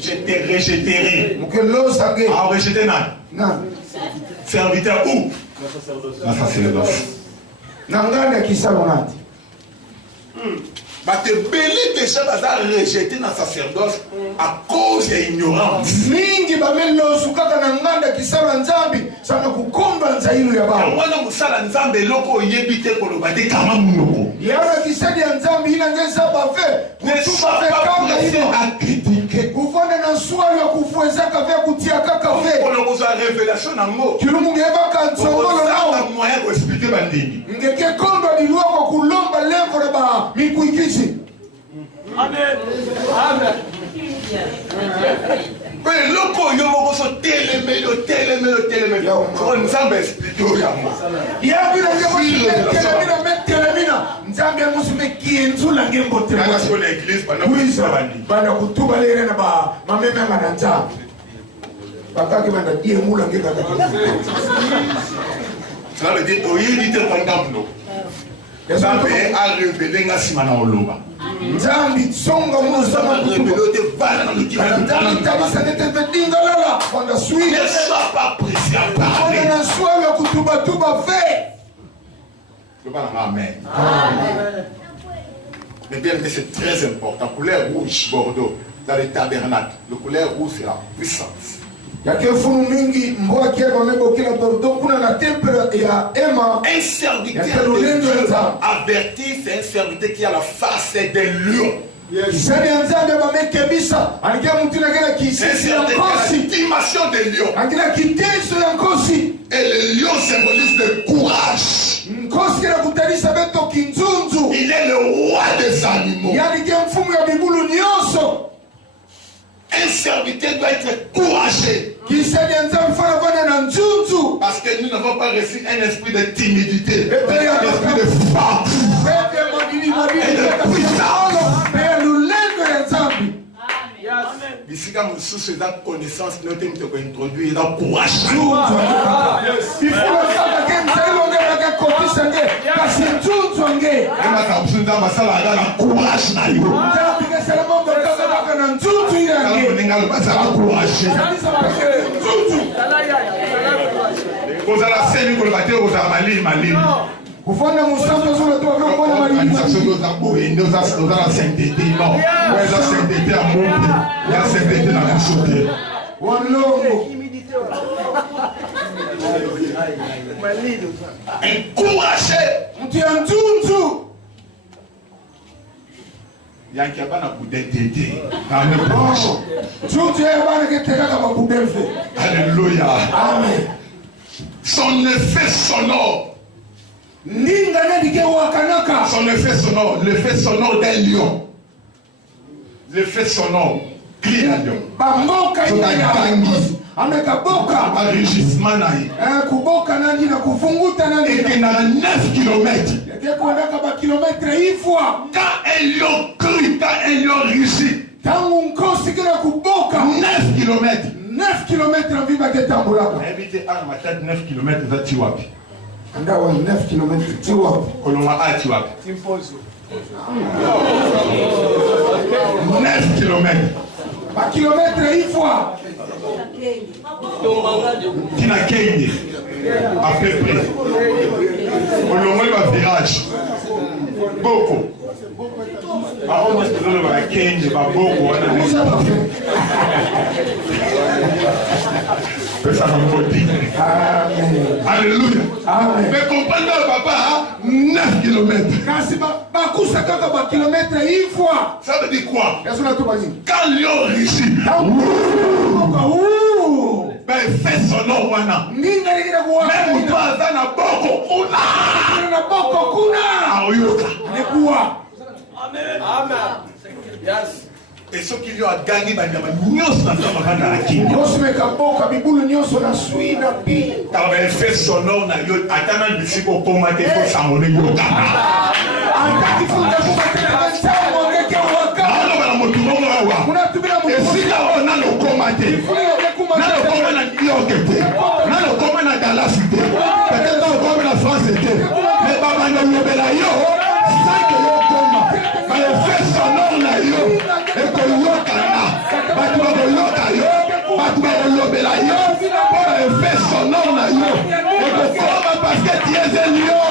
Je te rejetterai. Ah, rejeter non. Serviteur où? La sacerdoce. te belé déjà rejeté dans sacerdoce à cause de l'ignorance. Mingi bamelosu kaka na nganda kisala nzambi sana kukomba nzailu ya baba. Wana musala nzambe loko yebite koloba de kama munoko. Yara kisadi ya nzambi ina ngeza bafe. Kutuba fe kama ino à critiquer. Kufanda na swali ya kufuezaka vya kutia kaka fe. Koloba za révélation nango. Kilumu ngeba kansongolo nao. Koloba moyen ko expliquer bandini. Ngeke kondo diluwa kwa kulomba lengo na ba mikuikishi. Amen. Amen. Mais loko yo moko so teleme. On nzambe expliquer o yango. Ya bila ngebo telemina. Nzambe musume kienzula ngembo Dans telemina. la l'église pendant Bana kutuba lere na ba mameme ngana nzambe. Bakaki bana die mula ngeka kaka. Ça veut dire oyi dite pendant Nzambe a révélé nga simana oloba. Nzambi songa musama kutuba. Nzambi tabisa nete vedinga lala. Wanda sui. Ne sois pas pressé à parler. Wanda na swali ya kutuba tuba fe. Amen. Mais bien que c'est très important. Couleur rouge Bordeaux dans les tabernacles. Le couleur rouge c'est la puissance. Yake funu mingi mboa kieba mebo kila Bordeaux kuna na temple ya Emma. Un serviteur de Dieu averti, c'est un serviteur qui a la face des lions. Kisani nzambe bamekebisa alikia mutuna kila C'est un kisesi ya serviteur qui a nkosi. l'estimation des lions. Akila kiteso ya nkosi. Et le lion symbolise le courage. Nkosi kila kutalisa beto kinzunzu. Il est le roi des animaux. Yani kia mfumu ya bibulu nyonso. Un serviteur doit être courageux. Kisani nzambe fana vana na nzunzu. Parce que nous n'avons pas reçu un esprit de timidité, mais un esprit de force. Ici, quand nous sommes dans la connaissance, nous devons introduire dans le courage. Il faut le savoir que nous allons faire un courage. Parce que tout le monde est courage. Kufanya musambo zuri tu kwa kwa mali. Encouragé. Mtu ya nzunzu. Yanki abana kudetete. Amen. Nzunzu ya bana keteka kama kudelfe. Alléluia. Amen. Son effet sonore. Ninga nandike wakanaka. Son effet sonore, l'effet sonore d'un lion. L'effet sonore, crie un lion. Bamboka ya amekaboka. Un rugissement naï. Kuboka nani na kufunguta nani. Et qu'il a 9 km. Kuendaka ba kilomètre ifwa. Quand un lion crie, quand un lion rugit. Tangu nkosi kila kuboka. 9 km. 9 km viba ketambulaka. Invité à ma tête 9 km za Tiwapi. Ndawa 9 km Tiwapi. Koloma a Tiwapi. Timpozo. 9 km. Ba kilomètre ifwa. Kina Kenya. À peu près. Koloma va virage. Beaucoup. Par contre, je vais à Kenya, beaucoup. Alléluia. Amen. Mais comprenez, papa, 9 km. Kasi bakusa kaka ba kilomètre ifwa. Ça veut dire quoi? Yasuna tu bani. Quand Lion réussit, ben fait son nom, wana. Ninga nikira kuwa. Même toi, ça n'a pas beaucoup. Na boko kuna. Aoyoka. Nekuwa. Amen. Amen. Yes. Et ceux qui lui ont gagné, ben nyos na sama bana akini. Kosme kaboka bibulu nyonso na sui na pi. Quand ben fait son nom na yo, atana bisiko koma te ko samone yoka. Anta kifunga kubatela nsambo ngeke waka. Ano bana motumongo wa. Kuna tubira mu. Esika ona no koma te. Nalo koma na New York te. Nalo koma na Dallas te. Peut-être nalo koma na France te. Mais baba no yobela yo. Cinq yo koma. Mais fait son nom na yo. Et que yoka na. Batu ba yoka yo. Batu ba yobela yo. Pour fait son nom na yo. Et que koma parce que tu es un lion.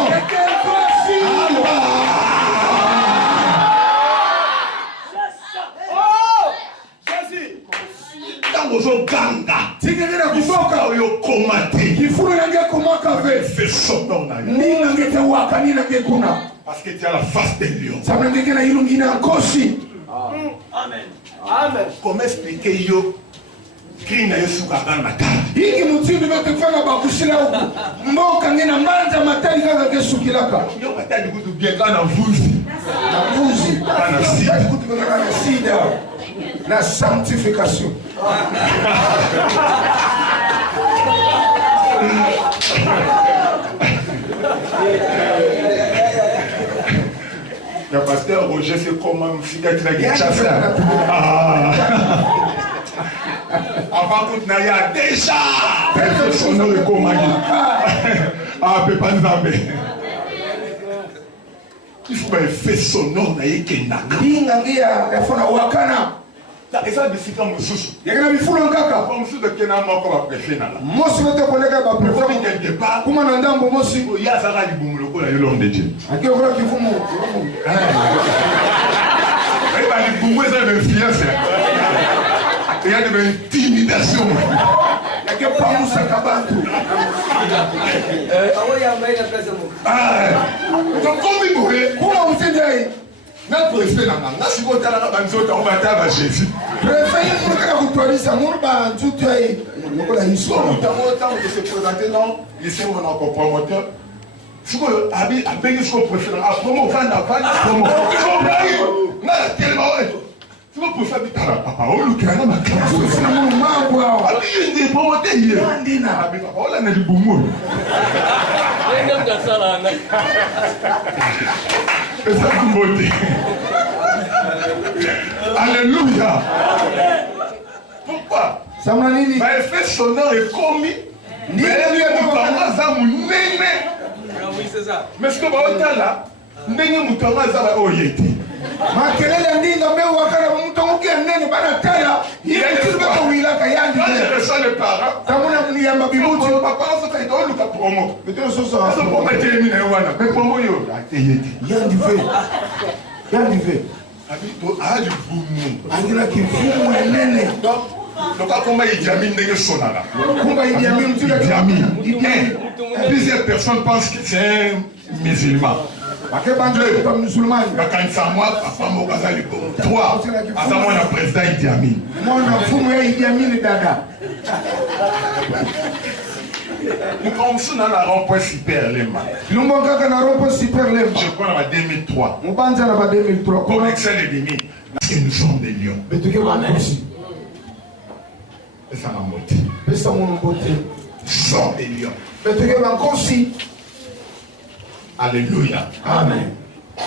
ozo ganga. Tingena kuboka oyo komate. Kifuno yange komaka ve. Fais sonor na yo. Nina ngete waka nina ngekuna. Parce que tu as la face des lions. Sabna ngekena ilungina nkosi. Amen. Amen. Comment expliquer yo? Krina yo suka kana matari. Hiki mutindi bete fanga bakushira huko. Mboka ngena manja matari kaka kesukilaka. Yo matari kutu bien kana vuzi. Na vuzi. Kana sida. Matari kutu kana sida. La sanctification. Le pasteur Roger, c'est comment me filer avec la guitare. Avant que tu n'ailles déjà. Elle fait son nom de commandé. Ah, Pépa Nzambe. Il faut faire son nom d'ailleurs Kenaka. Dingangia efona wakana. Et ça, c'est comme Moussous. Yagana bifulo nkaka. Comme Moussous de Kenama, comme on préfère là. Mosi wote koleka ba Préfère préfère quelque part. kuma na ndambo mosi. Il y a ça, il y a l'homme de Dieu. Akio kwa kifumu. Il y a des boumous, ça de l'influence. Il y a de l'intimidation. Akio pa musa kabantu. Donc, comme il mourait, Kuma mutendei. notre préfet, là, si vous avez un autre, on va à Jésus. Préfère munu kaka kutwalisa munu ba ntutu ai. Lokola hiso. Comme autant de se présenter, non, laissez mon encore promoteur. Si vous avez un pays sur le préfet, à promo, on va promo. Tellement, si vous préférez habiter à la papa, on le crée dans ma classe. Sina munu mambo hao. Alors, il y a des promoteurs hier. Andina. On a du boumou. Et ça vous beauté. Alléluia. Pourquoi? Samna nini? Bah, effet sonore est commis. Mais il y a des parents, ça m'a néné. Oui, c'est ça. Mais ce que vous avez là, néné mouton, ça va oyéti. Makelele ndinga mbeu wakana mtongoke nene bana taya. Yeye kizibaka wilaka yandi. Moi, je reçois les parents. Tamuna mliyamba bibuti. Papa, ça t'a dit, on nous a promo. Betolo soso. Ça se promet terminé, voilà. Mais promo, yo, oyéti. Yandi ve. Yandi ve. Ah, du boumou. Angela kifumu nene. Donc, comment il y a mis des sonara? Kumba Idi Amin tu la Idi Amin. Plusieurs personnes pensent que c'est un musulman. Bakebande comme musulman. Bakanisa moi, papa Mokazali Bo. 3. Attends, moi, le président Idi Amin. Mwana fumu ya Idi Amin dada. Nous commençons dans la rond-point super lema. Lumbo kaka na rompo super lema. Je crois en 2003. Mubanja na ba 2003. Comme Excel et demi. Parce que nous sommes des lions. Betuke ba kusi. Et ça m'a monté. Pesa munu bote. Nous sommes des lions. Betuke ba kosi. Alléluia. Amen.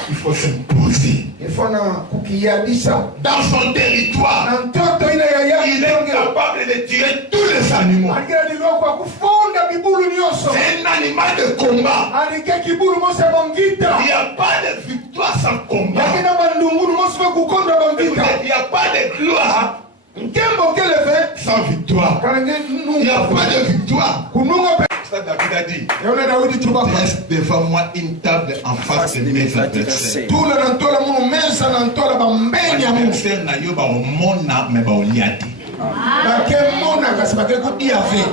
Il faut s'imposer. Ifana kukiyadisa. Dans son territoire, Na mtoto ile ya ya il est capable de tuer tous les animaux. Akira diloko kufonda bibulu nyoso. C'est un animal de combat. Alike kibulu mose bangita. Il n'y a pas de victoire sans combat. Yakina bandunguru mose kukonda bangita. Il n'y a pas de gloire Nkembo keleve sans victoire. kanenge Il n'y a pas de victoire. kununga pe. Ça, David a dit, Yona Daudi tubaka. reste devant moi une table en face de mes adversaires. Tula na ntola munu mesa na ntola bambenya munu. Adversaire na yo ba o mona me ba o liati. Bake mona kasi bake kudia fe.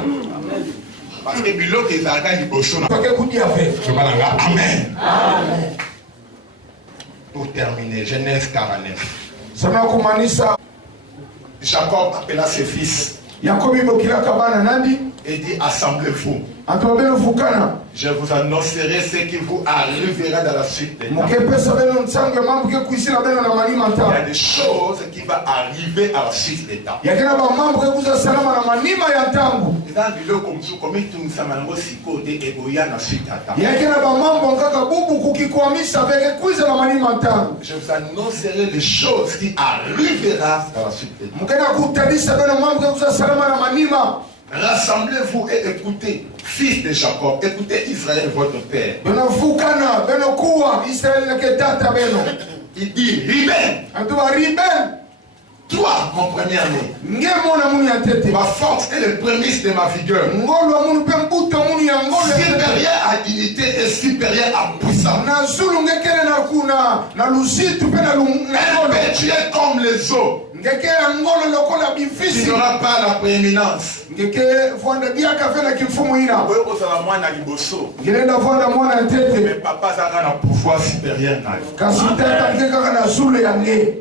Parce que biloko ezalaka liboso na Bake kudia fe. tobalanga amen. Pour terminer, Genèse 49. Sana kumanisa Jacob appela ses fils Yakobi bokila kabana nandi. et dit assemblez-vous. Antobelo fukana. Je vous annoncerai ce qui vous arrivera dans la suite des temps. Muke pesa beno nsange mambo ke kuisila beno na mali Il y a manta. des choses qui vont arriver à la suite des temps. Yakina ba mambo ke kuza salama na manima ya ntangu. Dans biloko msu comme tout ça mango sikote eboya na suite à temps. Yakina ba mambo kaka bubu kukikwamisa veke kuiza na manima ntangu. Je vous annoncerai les choses qui arriveront dans la suite des temps. Mukena kutabisa beno mambo ke kuza salama na manima. Rassemblez-vous et écoutez, fils de Jacob, écoutez Israël, votre père. Beno fukana, beno kuwa, Israël neke tata beno. Il dit, Riben, Antuba riben, toi, mon premier-né, nge mona munu ya tete. ma force est le prémisse de ma vigueur. Ngolo munu pe mbuto munu ya ngolo. Supérieur à dignité et supérieur à puissance. Na zulu ngekele na kuna, na luzitu pe na Un ngolo. pétué comme les eaux. ngeke ngolo lokola bifisi tu n'auras pas la prééminence. ngeke fonda biaka fela kifumu ina Oui, osala mwana liboso. ngelenda fonda mwana ntete Mais papa azalaka na pouvoir supérieur na yo. kasi tata ngeke kaka na zulu yange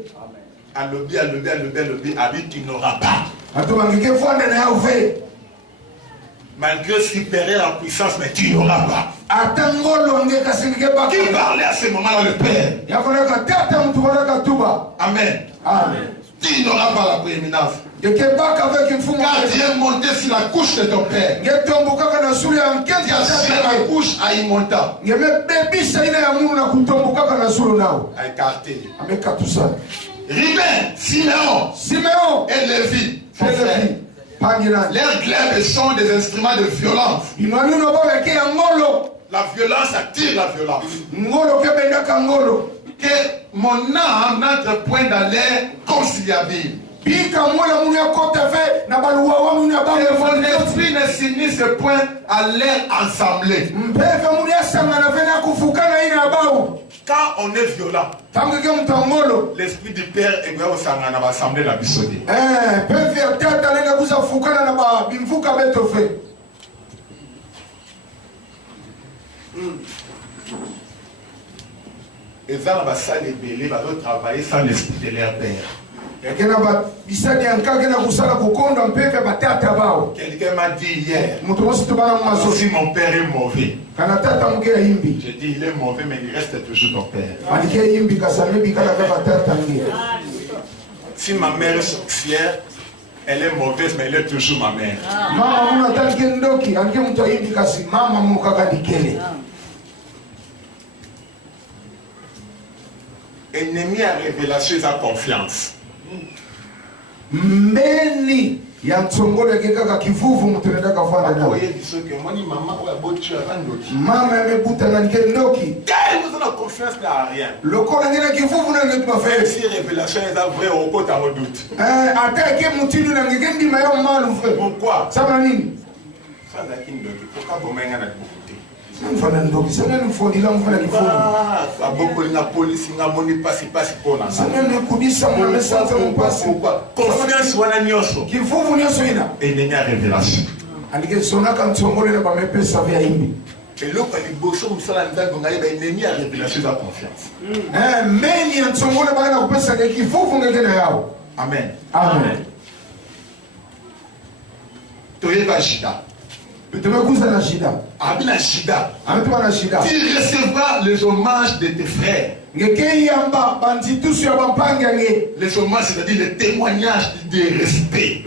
Alobi, abi tu n'auras pas. atuba ngeke fonda na yao fe Malgré supérieur en puissance, mais tu n'auras pas. ata ngolo ngeke kasi ngeke baka Qui parlait à ce moment-là le Père? yakonaka tata mtu wanaka tuba Amen. amen Tu n'auras pas la prééminence. ngeke baka avec kifumu Car tu es monté sur la couche de ton Père. ngeke tombo kaka na zulu ya Tu as sur nkete la couche à y monter. ngeme bebisa ina ya mungu na kutombo kaka na zulu nao À écarter. amekatusa Ruben, Siméon Simeon et Lévi, son frère. Elevi pangina Leurs glaives sont des instruments de violence. inwanuno baweke ya ngolo La violence attire la violence. ngolo kebendaka ngolo Que mon âme n'entre point dans l'air conciliabile. bika mwana munu ya kota fe na baluwa wa munu ya Que bango mon esprit ne s'unisse point à l'air ensemblé. mpefe munu ya sangana fe na kufukana ina ya bau Quand on est violent, tamgeke mtu ya ngolo l'esprit du Père est au sangana va assembler la bisodie. mpefe ya tata lenda kuza fukana na ba bimfuka beto fe Et ça, on va s'aller belé, va travailler sans l'esprit de leur Père. yakena ba bisadi yankake na kusala kukonda mpefe batata bao Quelqu'un m'a dit hier, mutu mosi tubana mumaso si mon père est mauvais, kana tata muke ya imbi je dis il est mauvais, mais il reste toujours ton père. manike ya imbi kasame bikala fe batata nge Si ma mère est sorcière, elle est mauvaise, mais elle est toujours ma mère. mama munu atalike ndoki anike mtu ya imbi kasi mama munu kaka dikele Ennemi à révélation, il a confiance. mbeni ya mtsongolo yake kaka kivuvu mtu nenda kafanya Vous nao voyez, ce que moi, maman, ou la bonne chose, mama yamebuta na nike ndoki vous avez confiance à rien. lokola ngena kivuvu na ngeti Même mafe si révélation est vraie, on peut en doute. ata ke mutidu na ngeke ndima yo malu fe Pourquoi? sama nini Ça, c'est une doute. Pourquoi vous m'avez dit? mfana ndoki sana mfondila mfana kivuvu Ah, beaucoup de la police, il n'a pas pour la sana nekudisa mwana mesanza mpasi confiance, wana nyoso. kivuvu nyoso ina Ennemi à révélation. andike sonaka mtsongolo na bamepesa vya imbi Et l'autre, il bosse comme ça, il y a ennemi à révélation de la confiance. mbeni ya mtsongolo bakana kupesa ke kivuvu ngeke na yao Amen. amen Toyeba Jida. tumekuza na shida Abina Jida. ametuma na shida Tu recevras les hommages de tes frères. ngeke yamba banzitusu ya bampange nge Les hommages, c'est-à-dire les témoignages de respect.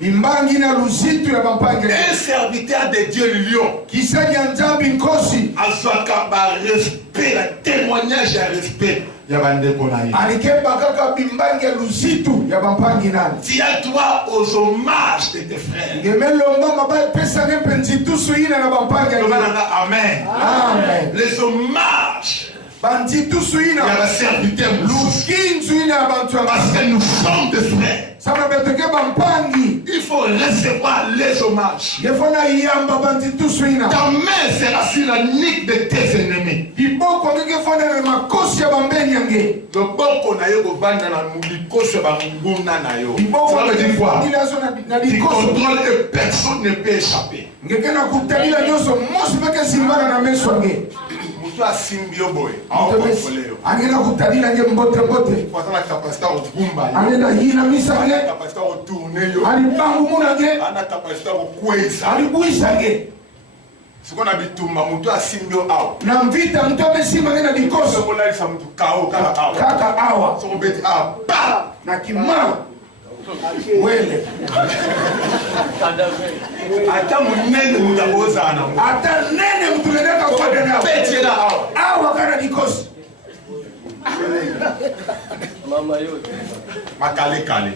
imbangi na luzitu ya bampange Un serviteur de Dieu lion. kisadi ya nzambi nkosi Azwaka ba respect, la témoignage à respect. Yabandeko na ye. alikemba kaka bimbangi ya luzitu ya bampangi nani Tiens-toi aux hommages de tes frères. ngemelomba mabapesa nge mpe nzitusu ina na bampange nge Amen. amen Les hommages. banzitusu Il y ina a la serviteur lukinzu ina ya bantu ya parce que nous sommes des frères. sama beteke bampangi Il faut recevoir les hommages. ngefona yamba banzitusu ina Ta main sera sur la nuque de tes ennemis. biboko ngeke fona na makosi ya bambeni yange Loboko na yo kovanda na mulikose banguna na yo. biboko Ça veut dire quoi? ndilazo na Tu likoso contrôles et personne ne peut échapper. ngeke na kutalila nyonso mosi peke simbana na meso yange Mutu asimbi yo boye. Aokontrole yo. angena kutalila nge mbote mbote Kwa sana kapasita obumba yo. angenda hina misa nge Kapasita otourne yo. alibangu muna nge Ana kapasita okweza. alibwisa nge Sikona bitumba mutu asimbi yo awa. na mvita mtu amesimba nge na likoso Sokolalisa mutu kao kala awa. kaka awa Sokobeti awa. Pa! na kima wele Ata munene mutu akozala na mutu. ata nene mtu neneka kwade nao Beti yela awa. awa kana likoso Makale kale.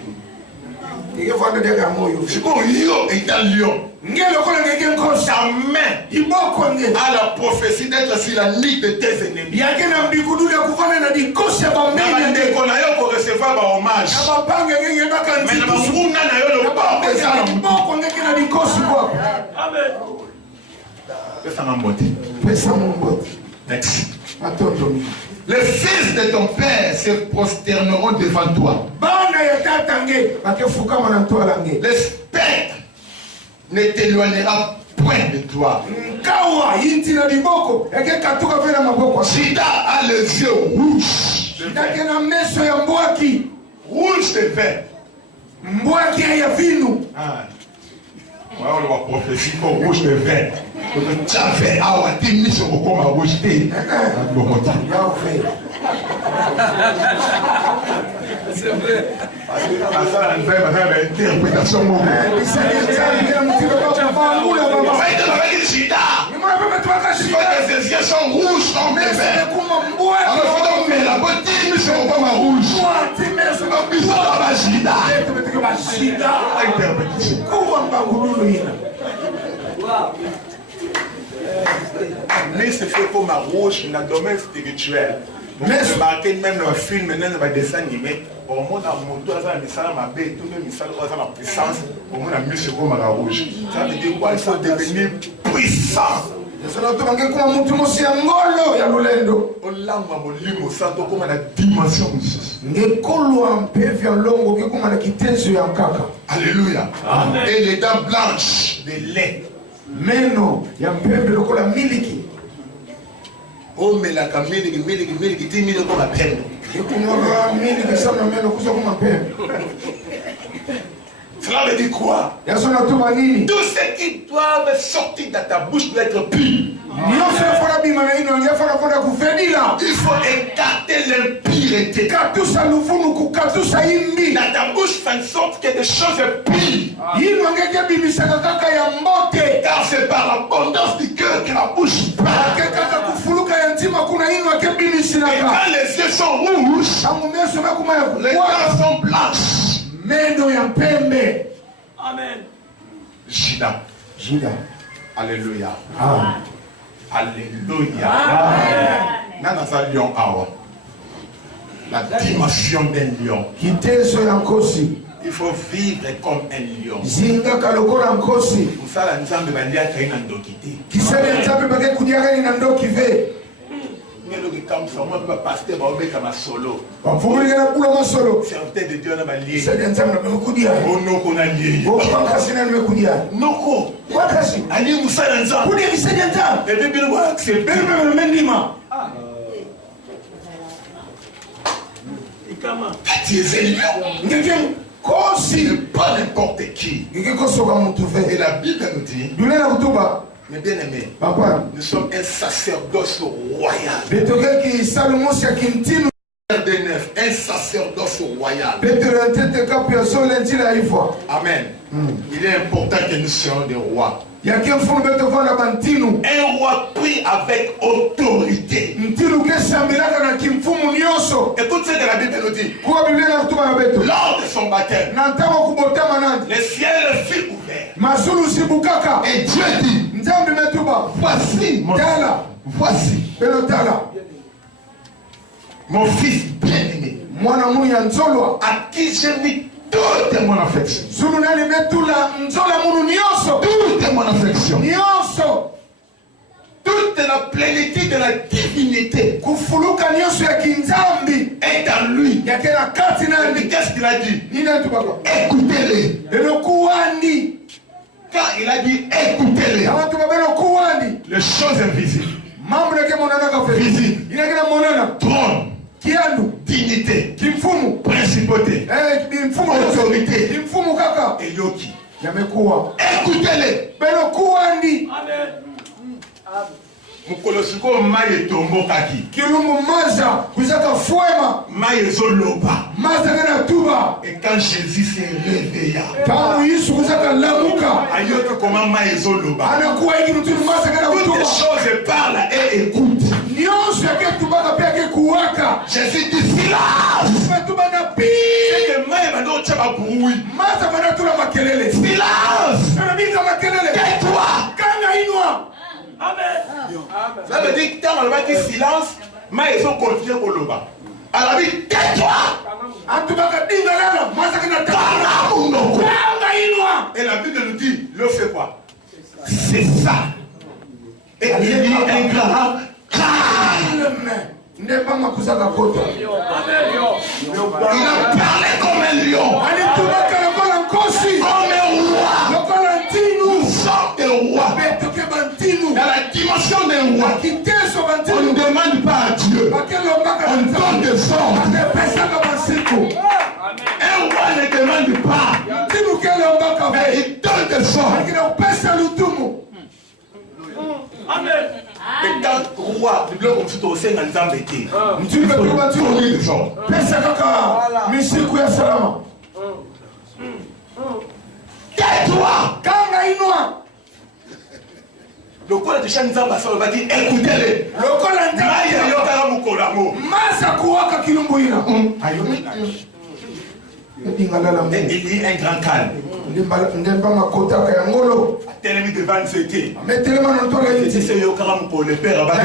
ngefona deka moyo Sikoyo yo ita lion. nge lokola ngeke nkosi Ta main iboko nge a la prophétie d'être sur la nuque de tes ennemis. yake na mbikudulia kufana na likosi ya bambeni Na yange bandeko na yo ko recevoir ba hommage. na bapange ngenge baka Mais na nzitusu banguna na yo loboko ezala mutu. iboko ngeke na likosi kwako Pesa na mbote. pesa mumbote Next. atondomi Les fils de ton père se prosterneront devant toi. bana Le spectre ne t'éloignera point de toi. Sida a les yeux rouges. Rouge de vin. On va prophétie pour rouge de vin. Tu as fait awati mis au coma rouge de. C'est vrai. Interprétation. Ses yeux sont rouges comme des verres. Alors, il faut la beauté, mais c'est comme un rouge. Mais c'est fait comme un rouge dans le domaine spirituel. Mais je marquais même dans le film, maintenant dans le dessin animé. Au monde a monté à message ma bête, tout le message à la puissance. Au monde a mis ce comme un rouge. Ça veut dire quoi? Il faut devenir puissant. Alléluia. Et les dents blanches de lait. Oh, mais la camille, comme la peine. Cela veut dire quoi? Tout ce qui doit sortir de ta bouche doit être pur. Il faut écarter l'impureté. Dans ta bouche, faire en sorte que des choses pures. Car c'est par l'abondance du cœur que la bouche parle. Et quand les yeux sont rouges, les dents sont blanches. Amen. Jida. Alléluia. Alléluia. Nana sa lion awa. La dimension d'un lion. Il faut vivre comme un lion. Pour ça, la nzambe bandia kaina ndokité. Mais le comme ça, moi, je pasteur, je vais faire solo. Serviteur de Dieu, on a lié. Oh non, on a lié. Non, quoi? Allez, vous savez, ensemble. Et puis, bien, on va accepter. Tu es un lion. Pas n'importe qui. Et la Bible nous dit. Mais bien aimé, nous sommes un sacerdoce royal. Un sacerdoce royal. Amen. Il est important que nous soyons des rois. Un roi pris avec autorité. Écoute ce que la Bible nous dit. Lors de son baptême, le ciel fut ouvert. Et Dieu dit, voici mon fils bien-aimé, à qui j'ai mis toute mon affection. Toute mon affection. Toute la plénitude de la divinité est en lui. Qu'est-ce qu'il a dit? Écoutez-les. Quand il a dit écoutez-les, les choses invisibles, visibles, trône, dignité, principauté, autorité, et yoki. Écoutez-les. Amen. Mukolosiko maye tombo kaki. Kilumbu maza kuzaka fuema. Maye zoloba. Maza gana tuba. Et quand Jésus s'est réveillé, tamu Yesu kuzaka lamuka. Ayoto comment maye zoloba. Anakuwa hiki mtu maza gana tuba. Toutes les choses parlent et écoutent. Nyonso yake tubaka pia ke kuwaka. Jésus dit silence. Tuba na pi. C'est que maye bando chaba bruit. Maza bando tula makelele. Silence. Na binga makelele. Tais-toi. Kanga inwa. Amen. Ça veut dire que quand on va dire silence, mais ils ont continué au loba. Alors, il dit tais-toi. Et la Bible nous dit, le fait quoi? C'est ça. Et il dit un grand calme. Il a parlé comme un lion. Comme un roi. Nous sommes des rois. Dans la dimension des rois, on ne demande pas à Dieu. On donne des ordres. Un roi ne demande pas. Mais il donne des ordres. Amen. Et quand roi, le bloc comme tout au sein en Zambété, tu veux trouver des ordres. Tais-toi. Le col de Chanzamba, ça va dire écoutez-les. Le col de il y a un grand calme. Tel devant c'était. C'est ce Yokaram pour le père Abaka.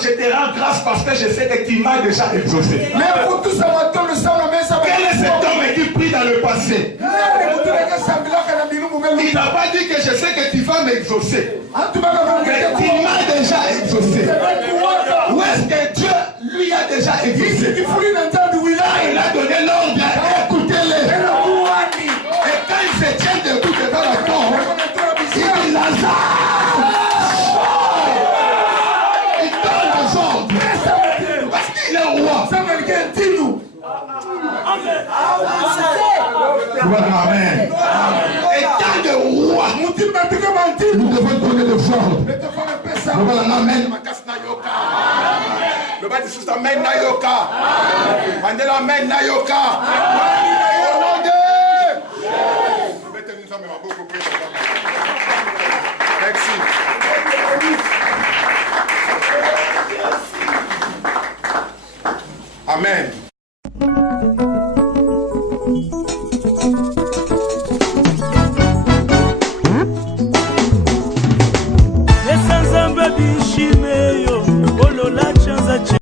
Je te rends grâce parce que je sais que tu m'as déjà exaucé. Quel est cet homme qui prie dans le passé? Il n'a pas dit que je sais que tu vas m'exaucer. Mais tu m'as déjà exaucé. Où est-ce que Dieu lui a déjà exaucé? Il a donné l'ordre, écoutez-les. Et quand il se tient debout devant la porte, il dit Lazare, il donne des ordres. Parce qu'il est roi. Amen. Et tant de rois, nous devons donner des ordres. Amen. Le bas de sous Amen Nayoka. Mandela Amen Nayoka. Merci. Amen. Yesanzamba bishime